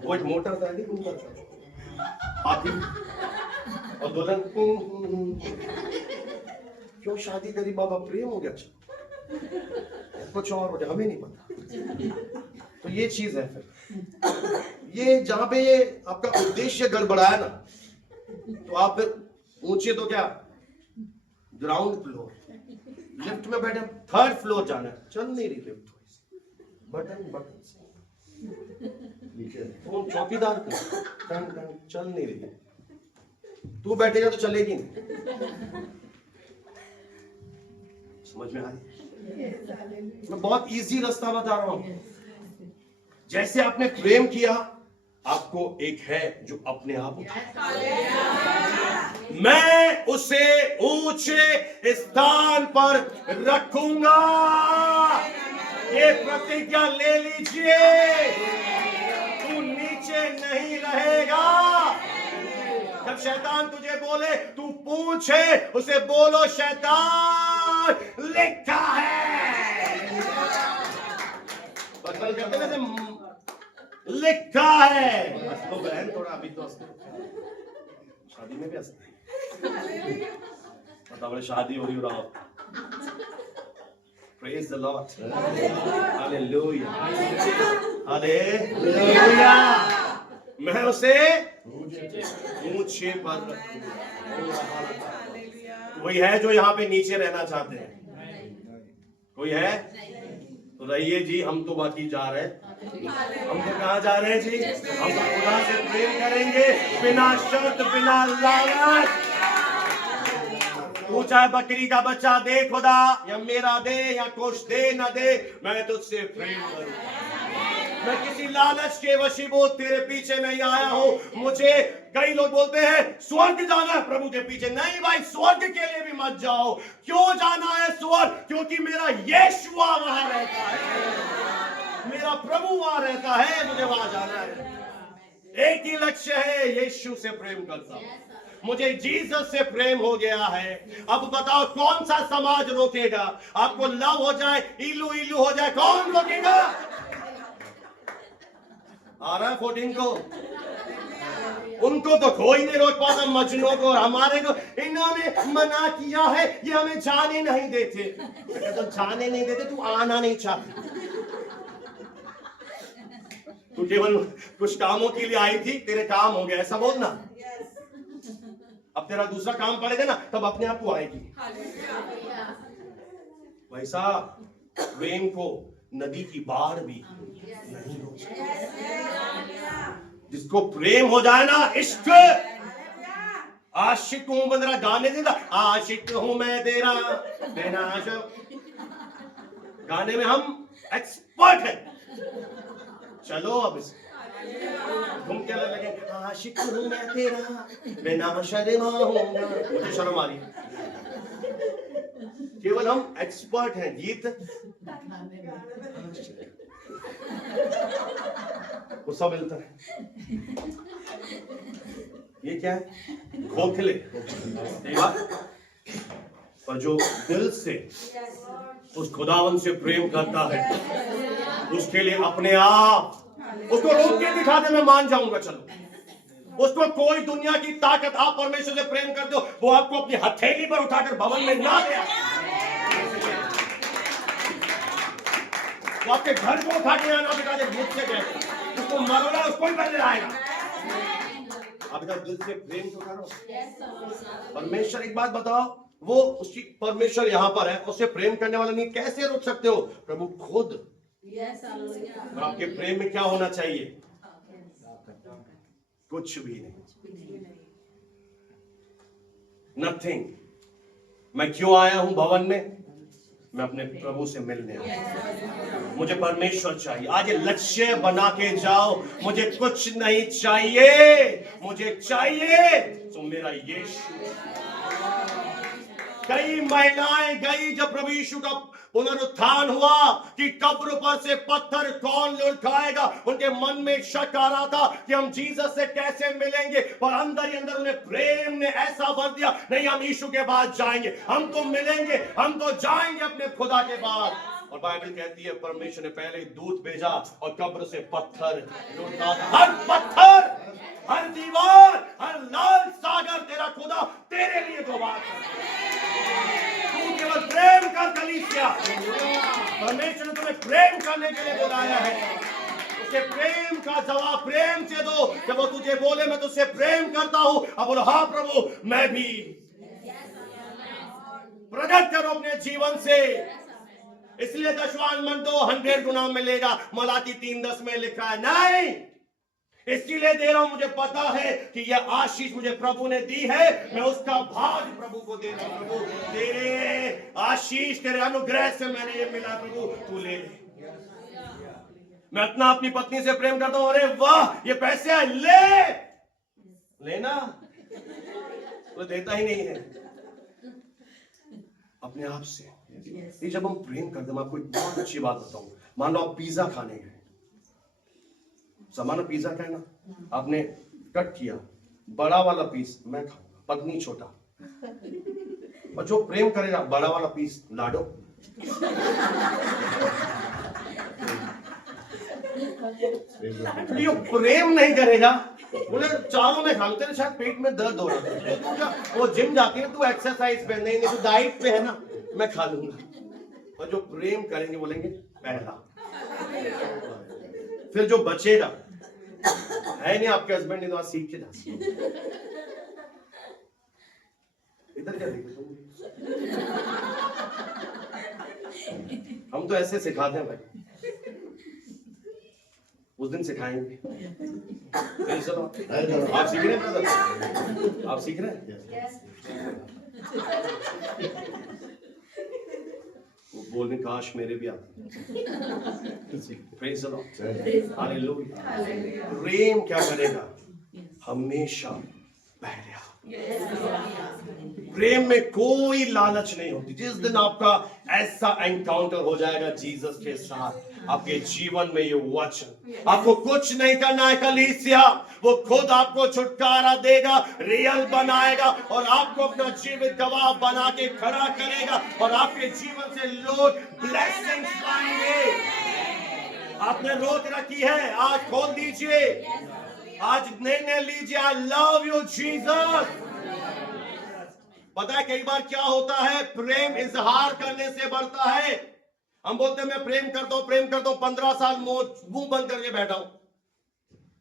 वो एक मोटा था हाथी, और दुल्हन क्यों शादी करी? बाबा प्रेम हो गया, अच्छा कुछ और हो गया, हमें नहीं पता। तो ये चीज है, फिर ये जहां पे ये आपका उद्देश्य गड़बड़ाया ना, तो आप फिर ऊंचे तो क्या, ग्राउंड फ्लोर, लिफ्ट में बैठे 3rd फ्लोर जाना है, चल नहीं रही लिफ्ट, बटन फोन चौकीदार चल नहीं रही, तू बैठेगा तो चलेगी नहीं। समझ में आ रही? मैं बहुत इजी रास्ता बता रहा हूं। जैसे आपने प्रेम किया, आपको एक है जो अपने आप उठा, मैं उसे ऊंचे स्थान पर रखूंगा। ये प्रतिज्ञा ले लीजिए, तू नीचे नहीं रहेगा। जब शैतान तुझे बोले तू पूछे, उसे बोलो शैतान लिखा है। बदल करते ना, लिखा है। तो बहन थोड़ा अभी तो शादी में भी हंसते, पता बड़े शादी हो रही हो। Praise the Lord. Hallelujah. Hallelujah. मैं उसे ऊंचे पर रखूंगा। कोई है जो यहाँ पे नीचे रहना चाहते हैं? कोई है? तो रहिए जी, हम तो बाकी जा रहे हैं। हम तो कहाँ जा रहे हैं जी? हम तो खुदा से प्रेम करेंगे बिना शर्त, बिना लालच। तू चाहे बकरी का बच्चा दे खुदा, या मेरा दे, या कुछ दे ना दे, मैं तुझसे प्रेम करूंगा। मैं किसी लालच के वशीभूत तेरे पीछे नहीं आया हूं। मुझे कई लोग बोलते हैं स्वर्ग जाना है प्रभु के पीछे। नहीं भाई, स्वर्ग के लिए भी मत जाओ। क्यों जाना है स्वर्ग? क्योंकि मेरा यीशु वहां रहता है, मेरा प्रभु वहां रहता है, मुझे वहां जाना है। एक ही लक्ष्य है, यीशु से प्रेम करता हूं। मुझे जीसस से प्रेम हो गया है। अब बताओ कौन सा समाज रोकेगा? आपको लव हो जाए, इलू इलू हो जाए, कौन रोकेगा? आ रहा है 14 को। उनको तो कोई नहीं रोक पाता, मजनू को। हमारे को इन्होंने मना किया है, ये हमें जाने नहीं देते। तो जाने नहीं देते, तू आना नहीं चाहती। तू केवल कुछ कामों के लिए आई थी, तेरे काम हो गए, ऐसा बोलना। अब तेरा दूसरा काम पड़ेगा ना, तब अपने आप को आएगी। वैसा प्रेम को नदी की बाढ़ भी नहीं रोक सकती। जिसको प्रेम हो जाए ना, इश्क, आशिक हूं मैं तेरा, गाने देता आशिक हूं मैं तेरा बिना गाने में हम एक्सपर्ट हैं। चलो अब इस तुम क्या लगे, आशिक हूं मैं तेरा बिना शर्मा हूंगा। मुझे शर्म आ रही है। केवल हम एक्सपर्ट हैं गीत। गुस्सा मिलता है। ये क्या है? खोखले। पर जो दिल से उस खुदावन से प्रेम करता है, उसके लिए अपने आप उसको रोक के दिखा दे, मैं मान जाऊंगा। चलो, उसको कोई दुनिया की ताकत, आप परमेश्वर से प्रेम करते हो, वो आपको अपनी हथेली पर उठाकर भवन में ना ले आए। वो आपके घर को उठा के आना बिता दे, मुझसे कहे उसको मरोड़ा, उसको ही पहले आएगा। आप इधर दिल से प्रेम तो करो। परमेश्वर, एक बात बताओ, वो उसकी परमेश्वर यहाँ पर है, उससे प्रेम करने वाला नहीं, कैसे रोक सकते हो? प्रभु खुद। और आपके प्रेम में क्या होना चाहिए? कुछ भी नहीं, नथिंग। मैं क्यों आया हूं भवन में? मैं अपने प्रभु से मिलने आया। मुझे परमेश्वर चाहिए। आज ये लक्ष्य बना के जाओ, मुझे कुछ नहीं चाहिए, मुझे चाहिए तो मेरा यीशु। कई महिलाएं गई जब प्रभु यीशु का पुनरुत्थान हुआ कि कब्र पर से पत्थर कौन उठाएगा। उनके मन में शक आ रहा था कि हम जीसस से कैसे मिलेंगे, पर अंदर ही अंदर उन्हें प्रेम ने ऐसा भर दिया, नहीं हम यीशु के पास जाएंगे, हम तो मिलेंगे, हम तो जाएंगे अपने खुदा के पास। और बाइबल कहती है परमेश्वर ने पहले दूत भेजा और कब्र से पत्थर उठा। हर पत्थर, हर दीवार, हर लाल सागर तेरा खुदा तेरे लिए दुआ केवल प्रेम कर कलीसिया। परमेश्वर ने तुम्हें प्रेम करने के लिए बुलाया है। उसे प्रेम का जवाब प्रेम से दो। जब वो तुझे बोले मैं तुझसे प्रेम करता हूं, अब बोलो हाँ प्रभु, मैं भी। प्रकट करो अपने जीवन से। इसलिए दशवान मन दो 100 गुना मिलेगा, मलाकी 3:10 में लिखा है। नहीं, इसीलिए दे रहा हूं, मुझे पता है कि यह आशीष मुझे प्रभु ने दी है, मैं उसका भाग प्रभु को दे रहा हूं। प्रभु तेरे आशीष, तेरे अनुग्रह से मैंने ये मिला, प्रभु तू ले ले। मैं अपना अपनी पत्नी से प्रेम करता हूं, अरे वाह ये पैसे है, ले लेना, तो देता ही नहीं है अपने आप से। ये जब हम प्रेम करते हैं, मैं आपको एक बहुत अच्छी बात बताऊं। मान लो आप पिज्जा खाने गए, सामान्य पिज्जा का है ना, आपने कट किया, बड़ा वाला पीस मैं खाऊंगा, पत्नी छोटा, और जो प्रेम करेगा बड़ा वाला पीस लाडो। जो प्रेम नहीं करेगा बोले चारों में खा, तेरे शायद पेट में दर्द हो रहा है, तू क्या वो जिम जाती है, तू एक्सरसाइज पे नहीं, तू डाइट पे है ना, मैं खा लूंगा। और जो प्रेम करेंगे बोलेंगे पहला, फिर जो बचेगा है नहीं, आपके हस्बैंड ने तो आज सीख के जा। इधर क्या देखे तुम, हम तो ऐसे सिखाते हैं भाई, उस दिन सिखाएंगे। चलो आप सीख रहे हैं ब्रदर, आप सीख रहे हैं। वो बोलने काश मेरे भी आते। Praise the lord, hallelujah. प्रेम क्या करेगा, हमेशा पहले आओ। प्रेम में कोई लालच नहीं होती। जिस दिन आपका ऐसा एनकाउंटर हो जाएगा जीसस के साथ, आपके जीवन में ये वचन, आपको कुछ नहीं करना है कलीसिया, वो खुद आपको छुटकारा देगा, रियल बनाएगा और आपको अपना जीवित गवाह बना के खड़ा करेगा और आपके जीवन से लोग ब्लेसिंग्स पाएंगे। आपने रोक रखी है, आज खोल दीजिए, आज निर्णय लीजिए। I love you Jesus. पता है कई बार क्या होता है, प्रेम इजहार करने से बढ़ता है। हम बोलते हैं मैं प्रेम करता हूं, प्रेम करता हूं, 15 साल मुंह बंद करके बैठा हूं,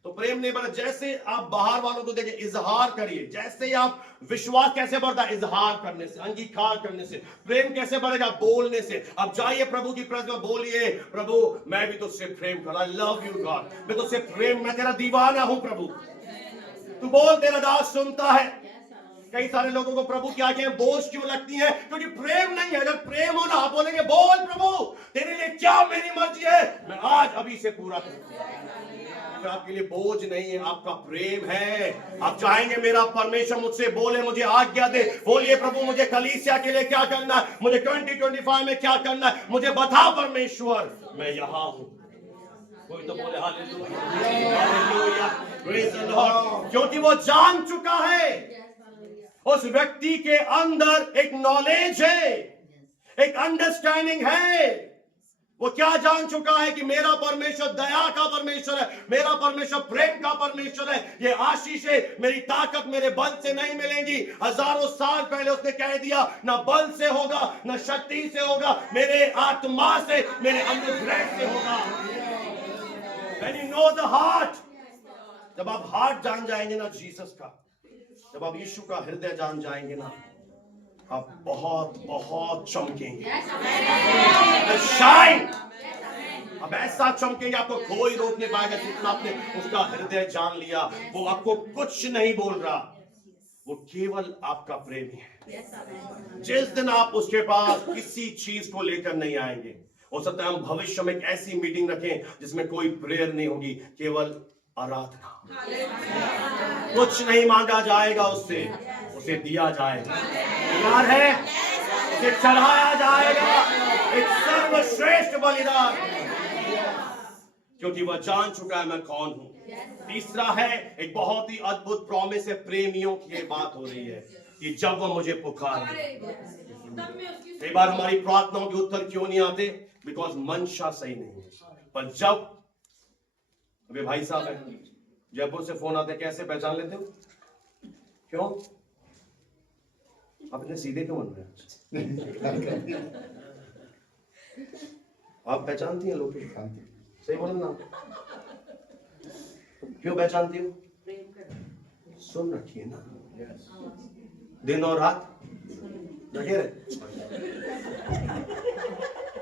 तो प्रेम नहीं बढ़ा। जैसे आप बाहर वालों को देखें, इजहार करिए। जैसे ही आप, विश्वास कैसे बढ़ता है, इजहार करने से, अंगीकार करने से। प्रेम कैसे बढ़ेगा, बोलने से। आप जाइए प्रभु की प्रेजेंस में, बोलिए प्रभु मैं भी तुझसे प्रेम कर, आई लव यू गॉड, मैं तुझसे प्रेम, मैं तेरा दीवाना हूं प्रभु, तू बोल, तेरा दास सुनता है। कई सारे लोगों को प्रभु की आज्ञाएं बोझ क्यों लगती हैं, क्योंकि प्रेम नहीं है। अगर प्रेम हो ना, आप बोलेंगे बोल प्रभु तेरे लिए क्या मेरी मर्जी है, मैं आज अभी से पूरा करूंगा। आपके लिए बोझ नहीं है, आपका प्रेम है। आप चाहेंगे मेरा परमेश्वर मुझसे बोले, मुझे आज्ञा दे। बोलिए प्रभु मुझे कलीसिया के लिए क्या करना है, मुझे 2025 में क्या करना है, मुझे बता परमेश्वर, मैं यहाँ हूँ। कोई तो बोले hallelujah, hallelujah, praise the Lord. क्योंकि वो जान चुका है, उस व्यक्ति के अंदर एक नॉलेज है, एक अंडरस्टैंडिंग है। वो क्या जान चुका है कि मेरा परमेश्वर दया का परमेश्वर है, मेरा परमेश्वर प्रेम का परमेश्वर है। ये आशीषें मेरी ताकत, मेरे बल से नहीं मिलेंगी। हजारों साल पहले उसने कह दिया, ना बल से होगा, ना शक्ति से होगा, मेरे आत्मा से, मेरे अनुग्रह से होगा। When you know the heart, जब आप हार्ट जान जाएंगे ना जीसस का, जब आप यीशु का हृदय जान जाएंगे ना, आप बहुत बहुत चमकेंगे। शाइन, अब ऐसा चमकेंगे आपको कोई रोक नहीं पाएगा। जितना आपने उसका हृदय जान लिया, वो आपको कुछ नहीं बोल रहा, वो केवल आपका प्रेमी है। जिस दिन आप उसके पास किसी चीज को लेकर नहीं आएंगे, हो सकता है हम भविष्य में एक ऐसी मीटिंग रखें जिसमें कोई प्रेयर नहीं होगी, केवल आराधना। कुछ नहीं मांगा जाएगा उससे, उसे दिया जाएगा। तैयार है, उसे चढ़ाया जाएगा एक सर्वश्रेष्ठ बलिदान, क्योंकि वह जान चुका है मैं कौन हूं। तीसरा है, एक बहुत ही अद्भुत प्रॉमिस है, प्रेमियों की बात हो रही है कि जब वह मुझे पुकारे। कई बार हमारी प्रार्थनाओं के उत्तर क्यों नहीं आते, बिकॉज मंशा सही नहीं है। पर जब, अभी भाई साहब है जयपुर से फोन आते, कैसे पहचान लेते हो, क्यों आप इतने सीधे क्यों बन रहे हैं? आप पहचानती हैं लोग, सही बोलो ना, क्यों पहचानती हो, सुन रखिए ना, दिन और रात लगे रहे,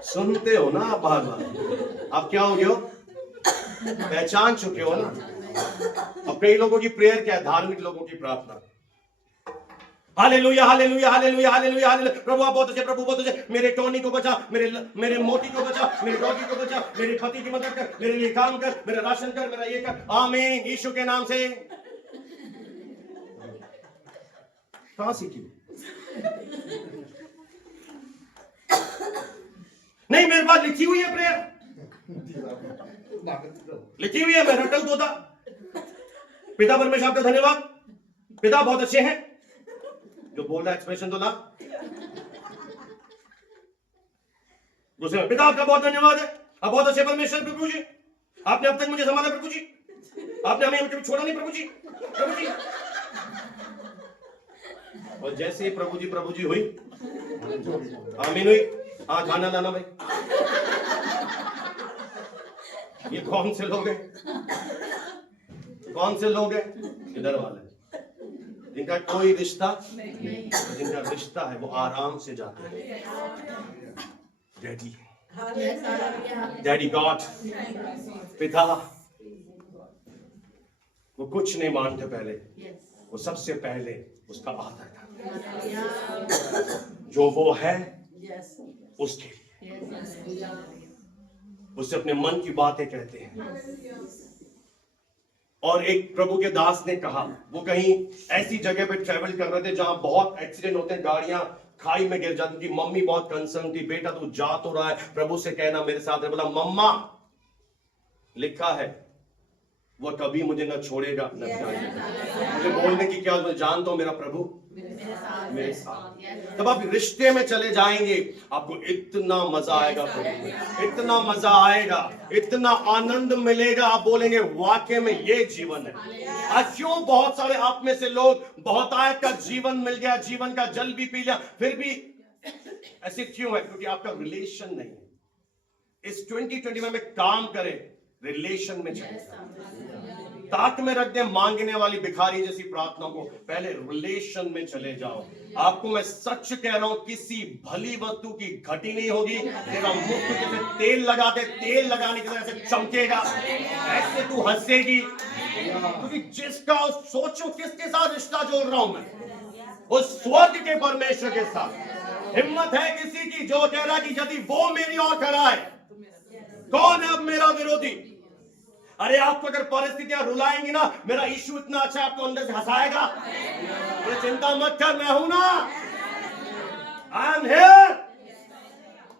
सुनते हो ना आप बार बार। आप क्या हो गए हो, पहचान चुके हो ना। अब कई लोगों की प्रेयर क्या है? धार्मिक लोगों की प्रार्थना। Hallelujah hallelujah hallelujah hallelujah hallelujah, प्रभु आप बहुत अच्छे, प्रभु बहुत अच्छे, मेरे टोनी को बचा, मेरे मोटी को बचा, मेरे डॉगी को बचा, मेरे पति की मदद कर, मेरे लिए काम कर, मेरा राशन कर, मेरा ये कर, आमीन यीशु के नाम से। कहां सीखी? नहीं, मेरे पास लिखी हुई है प्रेयर, लिखी हुई है, मैं रटल तोता। पिता परमेश्वर आपका धन्यवाद, पिता बहुत अच्छे हैं, जो बोल रहा है एक्सप्रेशन तो ला। दूसरे में, पिता आपका बहुत धन्यवाद है, आप बहुत अच्छे परमेश्वर प्रभु जी, आपने अब तक मुझे संभाला प्रभु जी, आपने हमें कभी छोड़ा नहीं प्रभु जी, प्रभु जी। और जैसे ही प्रभु जी हुई, आमीन हुई, हाँ खाना लाना भाई। ये कौन से लोग हैं? कौन से लोग हैं? इधर वाले जिनका कोई रिश्ता नहीं, जिनका रिश्ता है वो आराम से जाते हैं। डैडी, डैडी गॉड, पिता, वो कुछ नहीं मानते पहले, वो सबसे पहले उसका आदर था, जो वो है उसके लिए, उससे अपने मन की बातें कहते हैं। और एक प्रभु के दास ने कहा, वो कहीं ऐसी जगह पे ट्रेवल कर रहे थे जहां बहुत एक्सीडेंट होते हैं, गाड़ियां खाई में गिर जाती थी। मम्मी बहुत कंसर्न थी, बेटा तू जा तो रहा है, प्रभु से कहना मेरे साथ है। बोला मम्मा, लिखा है वो कभी मुझे न छोड़ेगा न जाएगा। मुझे बोलने की क्या, मैं जानता हूं मेरा प्रभु मेरे साथ। तब आप रिश्ते में चले जाएंगे, आपको इतना मजा आएगा प्रभु में, इतना मजा आएगा, इतना आनंद मिलेगा, आप बोलेंगे वाकई में ये जीवन है। आज क्यों बहुत सारे आप में से लोग बहुत आयत का जीवन मिल गया, जीवन का जल भी पी लिया, फिर भी ऐसे क्यों है? क्योंकि आपका रिलेशन नहीं है। इस 2020 में काम करें, रिलेशन में चले, ताक में रख दे मांगने वाली भिखारी जैसी प्रार्थना को, पहले रिलेशन में चले जाओ। आपको मैं सच कह रहा हूं, किसी भली वस्तु की घटी नहीं होगी। तेरा मुख जैसे तेल लगाते, तेल लगाने की तरह से चमकेगा, ऐसे तू हंसेगी। क्योंकि जिसका, सोचो किसके साथ रिश्ता जोड़ रहा हूं मैं, उस स्वर्ग के परमेश्वर के साथ। हिम्मत है किसी की जो कह रहा कि यदि वो मेरी ओर खड़ा है, कौन है अब मेरा विरोधी? अरे आपको अगर परिस्थितियां रुलाएंगी ना, मेरा यीशु इतना अच्छा आपको अंदर से हंसाएगा। अरे चिंता मत कर, मैं हूं ना, आई एम हियर।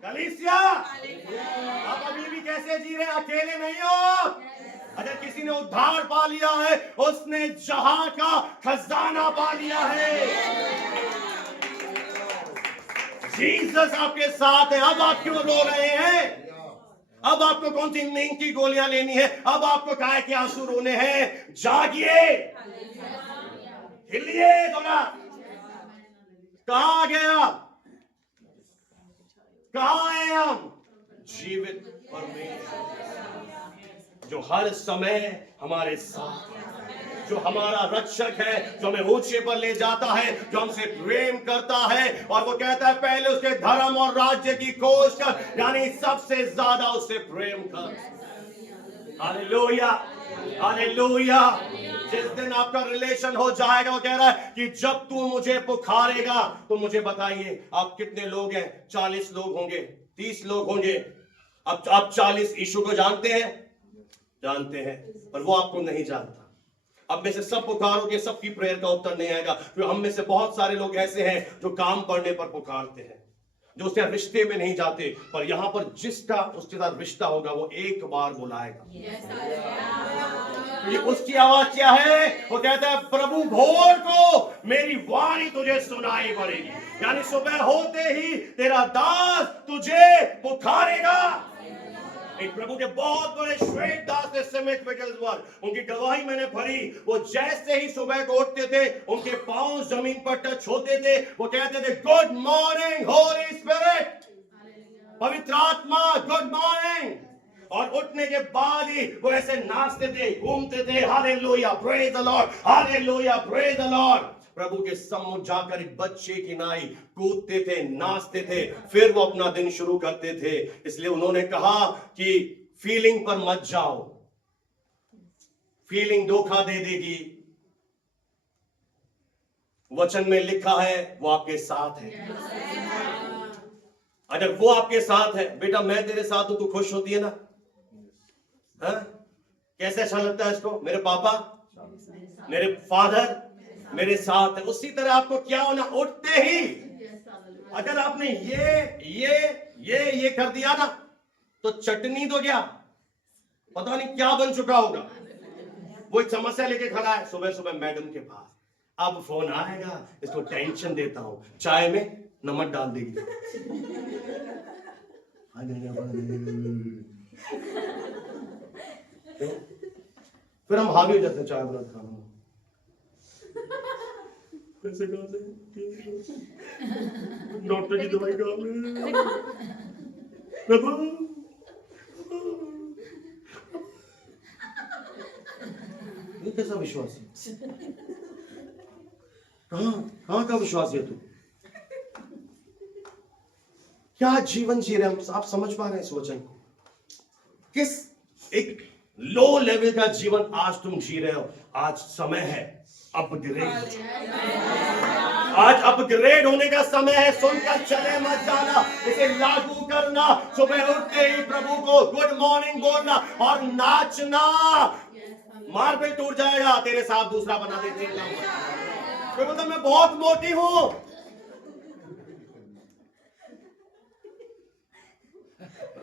कलीसिया, आप अभी भी कैसे जी रहे हैं? अकेले नहीं हो। अगर किसी ने उद्धार पा लिया है, उसने जहां का खजाना पा लिया है। जीसस आपके साथ है। अब आप क्यों रो रहे हैं? अब आपको कौन सी नींद की गोलियां लेनी है? अब आपको काहे के आंसू रोने हैं? जागिए, हिलिए थोड़ा। कहां गए आप? कहां हैं हम? जीवित परमेश्वर जो हर समय हमारे साथ, जो हमारा रक्षक है, जो हमें ऊंचे पर ले जाता है, जो हमसे प्रेम करता है। और वो कहता है पहले उसके धर्म और राज्य की खोज कर, यानी सबसे ज्यादा उससे प्रेम कर। Hallelujah, hallelujah. जिस दिन आपका रिलेशन हो जाएगा, वो कह रहा है कि जब तू मुझे पुकारेगा, तो मुझे बताइए आप कितने लोग हैं? 40 लोग होंगे, 30 लोग होंगे। अब आप 40 यीशु को जानते हैं, जानते हैं, पर वो आपको नहीं जानता। अब में से सब पुकारोगे, सबकी प्रेयर का उत्तर नहीं आएगा। तो हम में से बहुत सारे लोग ऐसे हैं जो काम पड़ने पर पुकारते हैं, जो उसके रिश्ते में नहीं जाते, पर यहां पर जिसका उसके साथ रिश्ता होगा वो एक बार बुलाएगा। तो ये उसकी आवाज क्या है? वो कहता है प्रभु भोर को मेरी वाणी तुझे सुनाई पड़ेगी, यानी सुबह होते ही तेरा दास तुझे पुकारेगा। एक प्रभु के बहुत बड़े श्वेत दास ने समेत उनकी गवाही मैंने भरी। वो जैसे ही सुबह को उठते थे, उनके पांव जमीन पर टच होते थे, वो कहते थे गुड मॉर्निंग होली स्पिरिट, पवित्र आत्मा गुड मॉर्निंग। और उठने के बाद ही वो ऐसे नाचते थे, घूमते थे, hallelujah praise the lord, hallelujah praise the lord. प्रभु के सम्मुख जाकर एक बच्चे की नाई कूदते थे, नाचते थे, फिर वो अपना दिन शुरू करते थे। इसलिए उन्होंने कहा कि फीलिंग पर मत जाओ, फीलिंग धोखा दे देगी। वचन में लिखा है वो आपके साथ है। अगर वो आपके साथ है, बेटा मैं तेरे साथ हूं, तू खुश होती है ना? हाँ? कैसे अच्छा लगता है इसको? मेरे पापा, मेरे फादर मेरे साथ है। उसी तरह आपको क्या होना, उठते ही अगर आपने ये कर दिया ना, तो चटनी तो क्या पता नहीं क्या बन चुका होगा। वो एक समस्या लेके खड़ा है सुबह सुबह मैडम के पास, अब फोन आएगा, इसको टेंशन देता हूं, चाय में नमक डाल देगी। फिर हम हावी हो जाते हैं, चाय बना खाना कैसे कहा से डॉक्टर की दवाई खा ये कैसा विश्वास है? कहां का विश्वास है तू? क्या जीवन जी रहे हम? आप समझ पा रहे हैं इस वचन को? किस एक लो लेवल का जीवन आज तुम जी रहे हो। आज समय है अपग्रेड, आज अपग्रेड होने का समय है। सुनकर चले मत जाना, इसे लागू करना। सुबह उठते ही प्रभु को गुड मॉर्निंग बोलना और नाचना। मार्बल टूट जाएगा, तेरे साथ दूसरा बना देते हैं। कोई बोलता मैं बहुत मोटी हूं,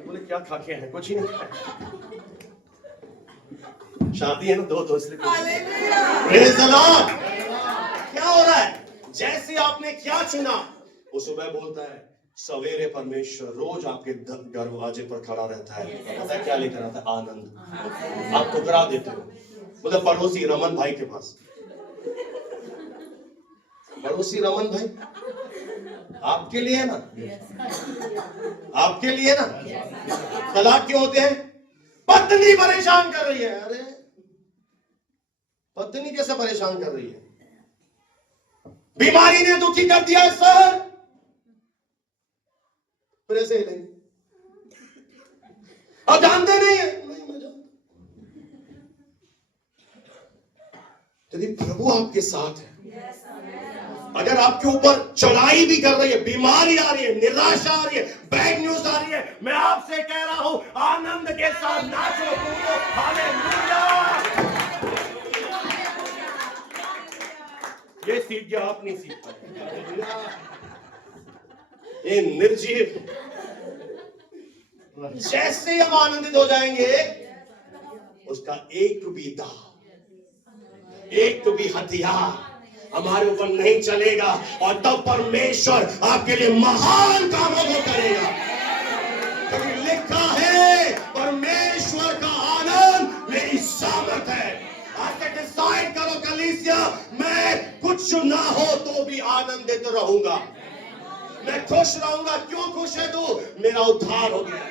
बोले क्या खा के हैं? कुछ ही नहीं खाया। शादी है ना, दो दूसरे को प्रेज़ द लॉर्ड। क्या हो रहा है? जैसे आपने क्या चुना, वो सुबह बोलता है सवेरे परमेश्वर रोज आपके दरवाजे पर खड़ा रहता है। पता है क्या लेकर आता है? आनंद। आप ठुकरा देते हो। मतलब पड़ोसी रमन भाई के पास, पड़ोसी रमन भाई आपके लिए ना, आपके लिए ना। तलाक क्यों होते हैं? पत्नी परेशान कर रही है। अरे पत्नी कैसे परेशान कर रही है? बीमारी ने दुखी कर दिया सर, फिर ऐसे ही नहीं। अब जानते नहीं है, नहीं मैं जानता। यदि प्रभु आपके साथ है, अगर आपके ऊपर चढ़ाई भी कर रही है, बीमारी आ रही है, निराशा आ रही है, बैड न्यूज आ रही है, मैं आपसे कह रहा हूं आनंद के साथ नाचो, कूदो, हालेलुया। ये सीख गया, आप नहीं सीख पाए। ये निर्जीव, जैसे हम आनंदित हो जाएंगे, उसका एक भी दाव, एक भी हथियार हमारे ऊपर नहीं चलेगा। और तब परमेश्वर आपके लिए महान कामों को करेगा। क्योंकि लिखा है परमेश्वर का आनंद मेरी सामर्थ है। आज से डिसाइड करो कलीसिया, मैं कुछ ना हो तो भी आनंदित रहूंगा, मैं खुश रहूंगा। क्यों खुश है तू? मेरा उद्धार हो गया,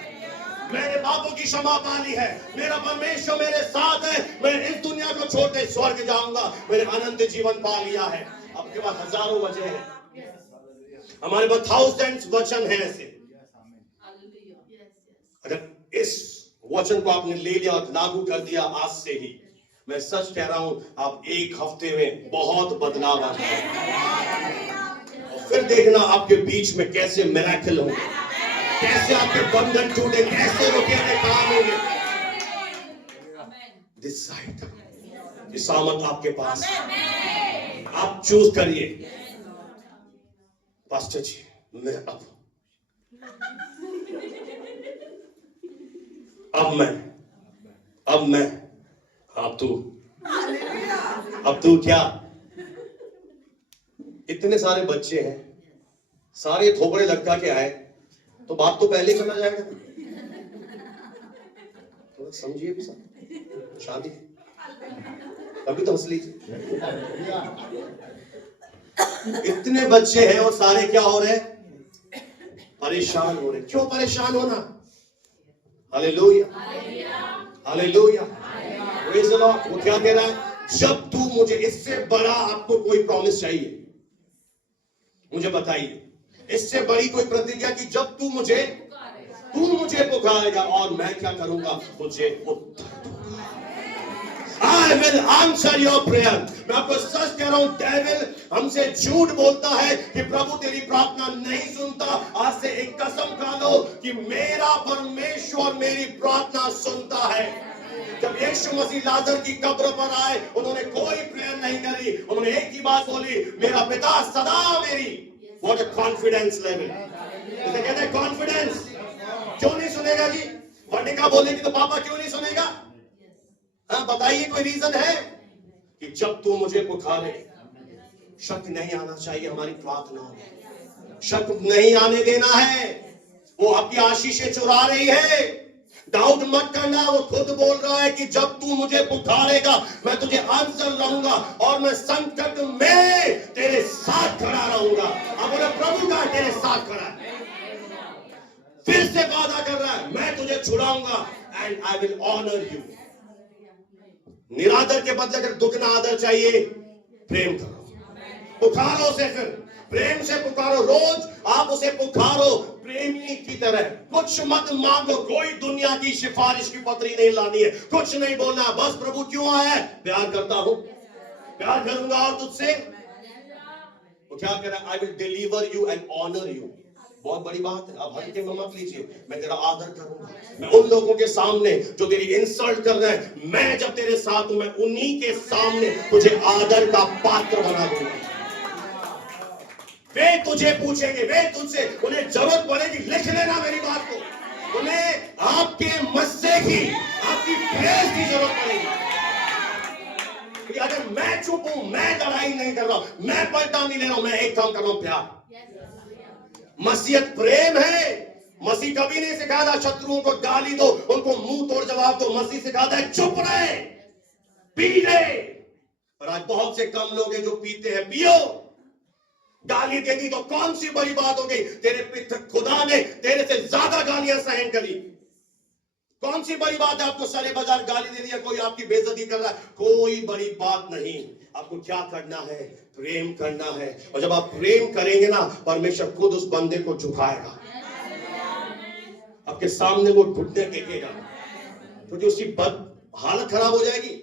मैंने पापों की क्षमा पा ली है, मेरा परमेश्वर मेरे साथ है, मैं इस दुनिया को छोड़कर स्वर्ग जाऊंगा, मैंने अनंत जीवन पा लिया है। आपके पास हजारों वजह है, हमारे पास थाउजेंड्स वचन है ऐसे। अगर इस वचन को आपने ले लिया और लागू कर दिया आज से ही, मैं सच कह रहा हूं, आप एक हफ्ते में बहुत बदलाव आ जाएगा। और फिर देखना आपके बीच में कैसे मिरेकल होंगे, कैसे आपके बंधन टूटे, कैसे रुके हुए काम होंगे। डिसाइड, ये सामर्थ आपके पास है, आप चूज करिए। पास्टर जी मैं अब तू क्या? इतने सारे बच्चे हैं, सारे थोबड़े लटका के आए, तो बाप तो पहले ही चला जाएगा। तो समझिए भी सब शादी कभी तो हंस लीजिए। इतने बच्चे हैं और सारे क्या हो रहे हैं? परेशान हो रहे। क्यों परेशान होना? Hallelujah, hallelujah, praise the Lord. वो क्या कह रहा है? जब तू मुझे, इससे बड़ा आपको कोई प्रॉमिस चाहिए? मुझे बताइए, इससे बड़ी कोई प्रतिज्ञा कि जब तू मुझे पुकारेगा और मैं क्या करूंगा? तुझे उत्तर दूंगा। I will answer your prayer. मैं आपको सच कह रहा हूं, डेविल हमसे झूठ बोलता है कि प्रभु तेरी प्रार्थना नहीं सुनता। आज से एक कसम खा लो कि मेरा परमेश्वर मेरी प्रार्थना सुनता है। जब यीशु मसीह लाजर की कब्र पर आए, उन्होंने कोई प्रेयर नहीं करी, उन्होंने एक ही बात बोली, मेरा पिता सदा मेरी। What a confidence level! इसे कहते हैं कॉन्फिडेंस। क्यों नहीं सुनेगा जी? वर्णिका बोलेगी तो पापा क्यों नहीं सुनेगा? हाँ बताइए, कोई रीजन है? कि जब तू मुझे पुकारे, शक नहीं आना चाहिए हमारी प्रार्थना में, शक नहीं आने देना है। वो आपकी आशीषें चुरा रही है। डाउट मत करना, वो खुद बोल रहा है कि जब तू मुझे पुकारेगा मैं तुझे आंसर रहूंगा और मैं संकट में तेरे साथ खड़ा रहूंगा। अब प्रभु का तेरे साथ खड़ा है, फिर से वादा कर रहा है, मैं तुझे छुड़ाऊंगा and I will honour you. निरादर के बदले अगर दुगना आदर चाहिए, प्रेम करो, पुकारो उसे, फिर प्रेम से पुकारो। रोज आप उसे पुकारो प्रेमी की तरह। कुछ मत मांगो, कोई दुनिया की सिफारिश की पत्री नहीं लानी है, कुछ नहीं बोलना है, बस प्रभु क्यों आया है? प्यार करता हूं, प्यार करूंगा और तुझसे। वो क्या कह रहा है? I will deliver you and honour you. बहुत बड़ी बात है, आप हल्के में मत लीजिए। मैं तेरा आदर करूंगा। मैं उन लोगों के सामने जो तेरी इंसल्ट कर रहे हैं, मैं जब तेरे साथ हूं, मैं उन्हीं के सामने तुझे आदर का पात्र बना दूंगा। वे तुझे पूछेंगे, वे तुझसे, उन्हें जरूरत पड़ेगी, लिख लेना मेरी बात को, उन्हें आपके मस्से की, आपकी प्रेस की जरूरत पड़ेगी। अगर मैं चुप हूं, मैं लड़ाई नहीं कर रहा हूं, मैं पलटा नहीं ले रहा हूं, मैं एक काम कर रहा हूं, प्यार। मसीहत प्रेम है। मसीह कभी नहीं सिखाया था शत्रुओं को गाली दो, उनको मुंह तोड़ जवाब दो। मसीह सिखाता है चुप रहे, पी ले। और आज बहुत से कम लोग हैं जो पीते हैं। पियो, गाली दे दी तो कौन सी बड़ी बात हो गई? तेरे पिता खुदा ने तेरे से ज्यादा गालियां सहन करी। कौन सी बड़ी बात है? आपको सारे बाजार गाली दे दिया, कोई आपकी बेइज्जती कर रहा है, कोई बड़ी बात नहीं। आपको क्या करना है? प्रेम करना है। और जब आप प्रेम करेंगे ना, परमेश्वर खुद उस बंदे को झुकाएगा, आपके सामने वो घुटने टेकेगा, क्योंकि उसकी हालत खराब हो जाएगी।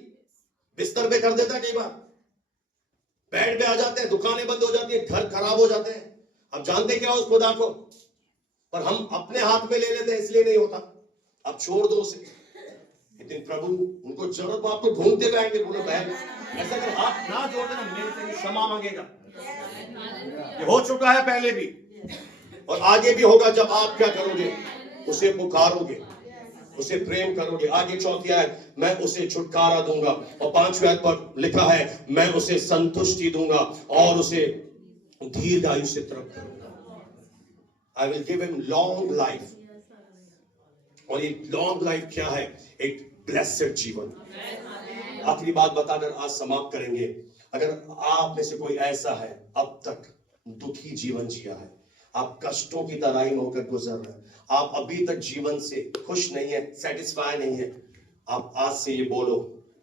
बिस्तर पे कर देता है, कई बार बेड पे आ जाते हैं, दुकानें बंद हो जाती है, घर खराब हो जाते हैं। अब जानते क्या उस खुदा को, पर हम अपने हाथ में ले लेते हैं, इसलिए नहीं होता। अब छोड़ दो उसे। लेकिन प्रभु उनको जरूरत, आपको ढूंढते हुए आएंगे। बोलो बहन, ऐसा अगर हाथ ना जोड़ देना, मेरे से क्षमा मांगेगा। ये हो चुका है पहले भी और आगे भी होगा। जब आप क्या करोगे? उसे पुकारोगे, उसे प्रेम करोगे। आगे चौथी आयत, मैं उसे छुटकारा दूंगा। और 5वीं आयत पर लिखा है, मैं उसे संतुष्टि दूंगा और उसे दीर्घायु से तृप्त करूंगा। I will give him long life. और ये लॉन्ग लाइफ क्या है? एक ब्लेस्ड जीवन। आखिरी बात बताकर आज समाप्त करेंगे। अगर आप में से कोई ऐसा है, अब तक दुखी जीवन जिया है, आप कष्टों की तराई में होकर गुजर रहे हैं, आप अभी तक जीवन से खुश नहीं है, सेटिस्फाई नहीं है, आप आज से ये बोलो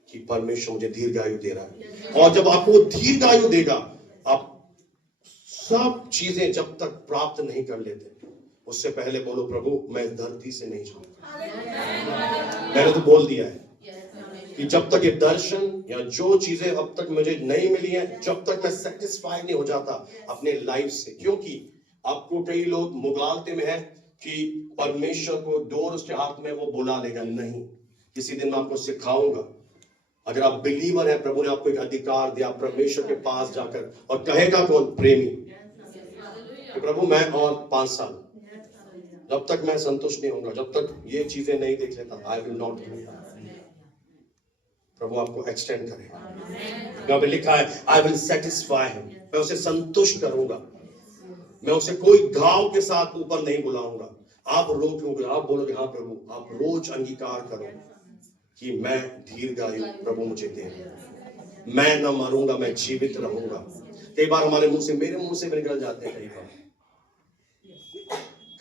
कि परमेश्वर मुझे दीर्घायु दे रहा है। और जब आपको दीर्घायु देगा, आप सब चीजें जब तक प्राप्त नहीं कर लेते, उससे पहले बोलो, प्रभु मैं धरती से नहीं जाऊंगा। मैंने तो बोल दिया है कि जब तक ये दर्शन या जो चीजें अब तक मुझे नहीं मिली हैं, जब तक मैं सेटिस्फाई नहीं हो जाता अपने लाइफ से। क्योंकि आपको कई लोग मुगालते में है कि परमेश्वर को डोर उसके हाथ में, वो बुला लेगा। नहीं, किसी दिन मैं आपको सिखाऊंगा। अगर आप बिलीवर है, प्रभु ने आपको एक अधिकार दिया परमेश्वर के पास जाकर, और कहेगा कौन? प्रेमी। कि प्रभु मैं और 5 साल, जब तक मैं संतुष्ट नहीं होऊंगा, जब तक ये चीजें नहीं देख लेता, आई विल नॉट। प्रभु आपको एक्सटेंड करेगा। यहाँ पे लिखा है, आई विल सेटिस्फाई हिम, मैं उसे संतुष्ट करूंगा। मैं उसे कोई घाव के साथ ऊपर नहीं बुलाऊंगा। आप रोकोगे, आप बोलोगे, हाँ प्रभु, आप रोज अंगीकार करो कि मैं दीर्घायु प्रभु मुझे दे, मैं न मरूंगा, मैं जीवित रहूंगा। कई बार हमारे मुंह से, मेरे मुंह से भी निकल जाते हैं कई बार,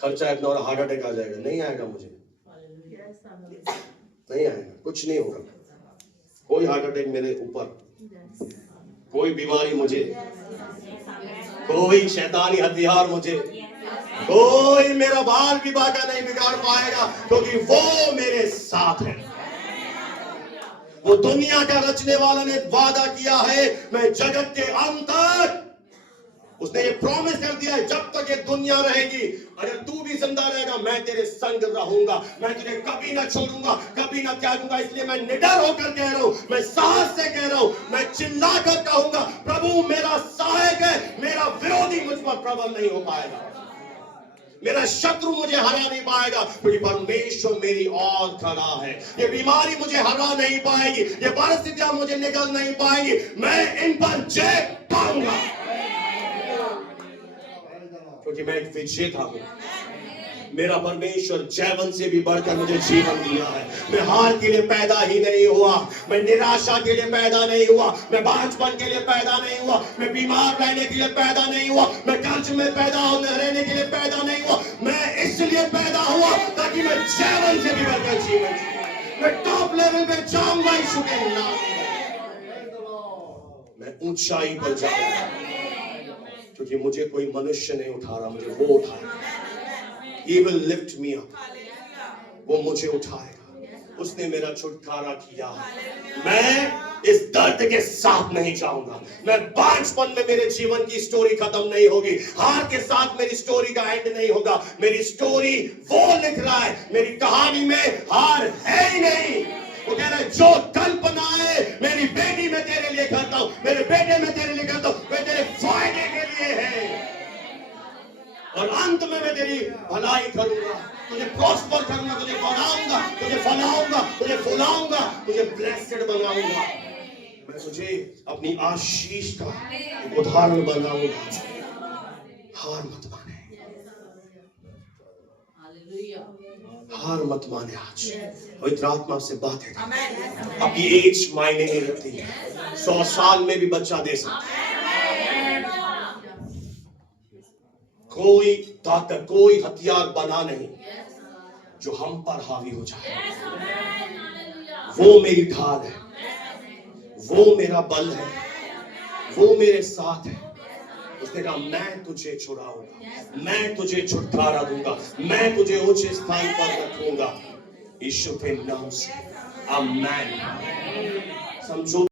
खर्चा इतना और हार्ट अटैक आ जाएगा। नहीं आएगा, मुझे नहीं आएगा, कुछ नहीं होगा। कोई हार्ट अटैक मेरे ऊपर, कोई बीमारी मुझे, कोई शैतानी हथियार मुझे, कोई मेरा बाल विवाह का नहीं बिगाड़ पाएगा, क्योंकि वो मेरे साथ है। वो दुनिया का रचने वाला ने वादा किया है, मैं जगत के अंत तक, उसने ये प्रॉमिस कर दिया है, जब तक ये दुनिया रहेगी, अगर तू भी जिंदा रहेगा, मैं तेरे संग रहूंगा, मैं तुझे कभी ना छोड़ूंगा, कभी ना त्यागूंगा। इसलिए मैं निडर होकर कह रहा हूं, मैं साहस से कह रहा हूं, मैं चिल्लाकर कहूंगा, प्रभु मेरा सहायक है, मेरा विरोधी मुझ पर प्रबल नहीं हो पाएगा, मेरा शत्रु मुझे हरा नहीं पाएगा, क्योंकि परमेश्वर मेरी ओर खड़ा है। ये बीमारी मुझे हरा नहीं पाएगी, ये परिस्थितियां मुझे निकल नहीं पाएंगी, मैं इन पर जय पाऊंगा, क्योंकि मैं एक विजेता हूं। मेरा परमेश्वर जैवन से भी बढ़कर मुझे जीवन दिया है। मैं हार के लिए पैदा ही नहीं हुआ, मैं निराशा के लिए पैदा नहीं हुआ, मैं बांझपन के लिए पैदा नहीं हुआ, मैं बीमार रहने के लिए पैदा नहीं हुआ, मैं कर्ज में पैदा रहने के लिए पैदा नहीं हुआ, मैं इसलिए पैदा हुआ ताकि मैं जैवन से भी बढ़कर जीवन जीऊं। मैं टॉप लेवल पे जाऊंगा यीशु के नाम में, मैं ऊंचाई पर जाऊंगा, क्योंकि मुझे कोई मनुष्य नहीं उठा रहा, मुझे वो उठाएगा। He will lift me up. वो मुझे उठाएगा, उसने मेरा छुटकारा किया। मैं इस दर्द के साथ नहीं जाऊंगा, मैं बांझपन में मेरे जीवन की स्टोरी खत्म नहीं होगी, हार के साथ मेरी स्टोरी का एंड नहीं होगा। मेरी स्टोरी वो लिख रहा है, मेरी कहानी में हार है ही नहीं। वो कह रहा है, जो कल्पनाएं मेरी बेटी में तेरे लिए करता हूं, मेरे बेटे में तेरे लिए करता हूं, वे तेरे फायदे के लिए है, और अंत में मैं तेरी भलाई करूंगा, तुझे प्रॉस्पर करूंगा, तुझे बढ़ाऊंगा, तुझे फलाऊंगा, तुझे फुलाऊंगा, तुझे ब्लेस्ड बनाऊंगा, मैं तुझे अपनी आशीष का एक उदाहरण बनाऊंगा। हार मत माने, हार मत माने। आज पवित्र आत्मा से बात है, आपकी एज मायने नहीं रखती, 100 साल में भी बच्चा दे सकता है। कोई ताकत, कोई हथियार बना नहीं जो हम पर हावी हो जाए। वो मेरी ढाल है, वो मेरा बल है, वो मेरे साथ है। उसने कहा, मैं तुझे छुड़ाऊंगा, मैं तुझे छुटकारा दूंगा, मैं तुझे ऊंचे स्थान पर रखूंगा, यीशु के नाम से आमीन। समझो।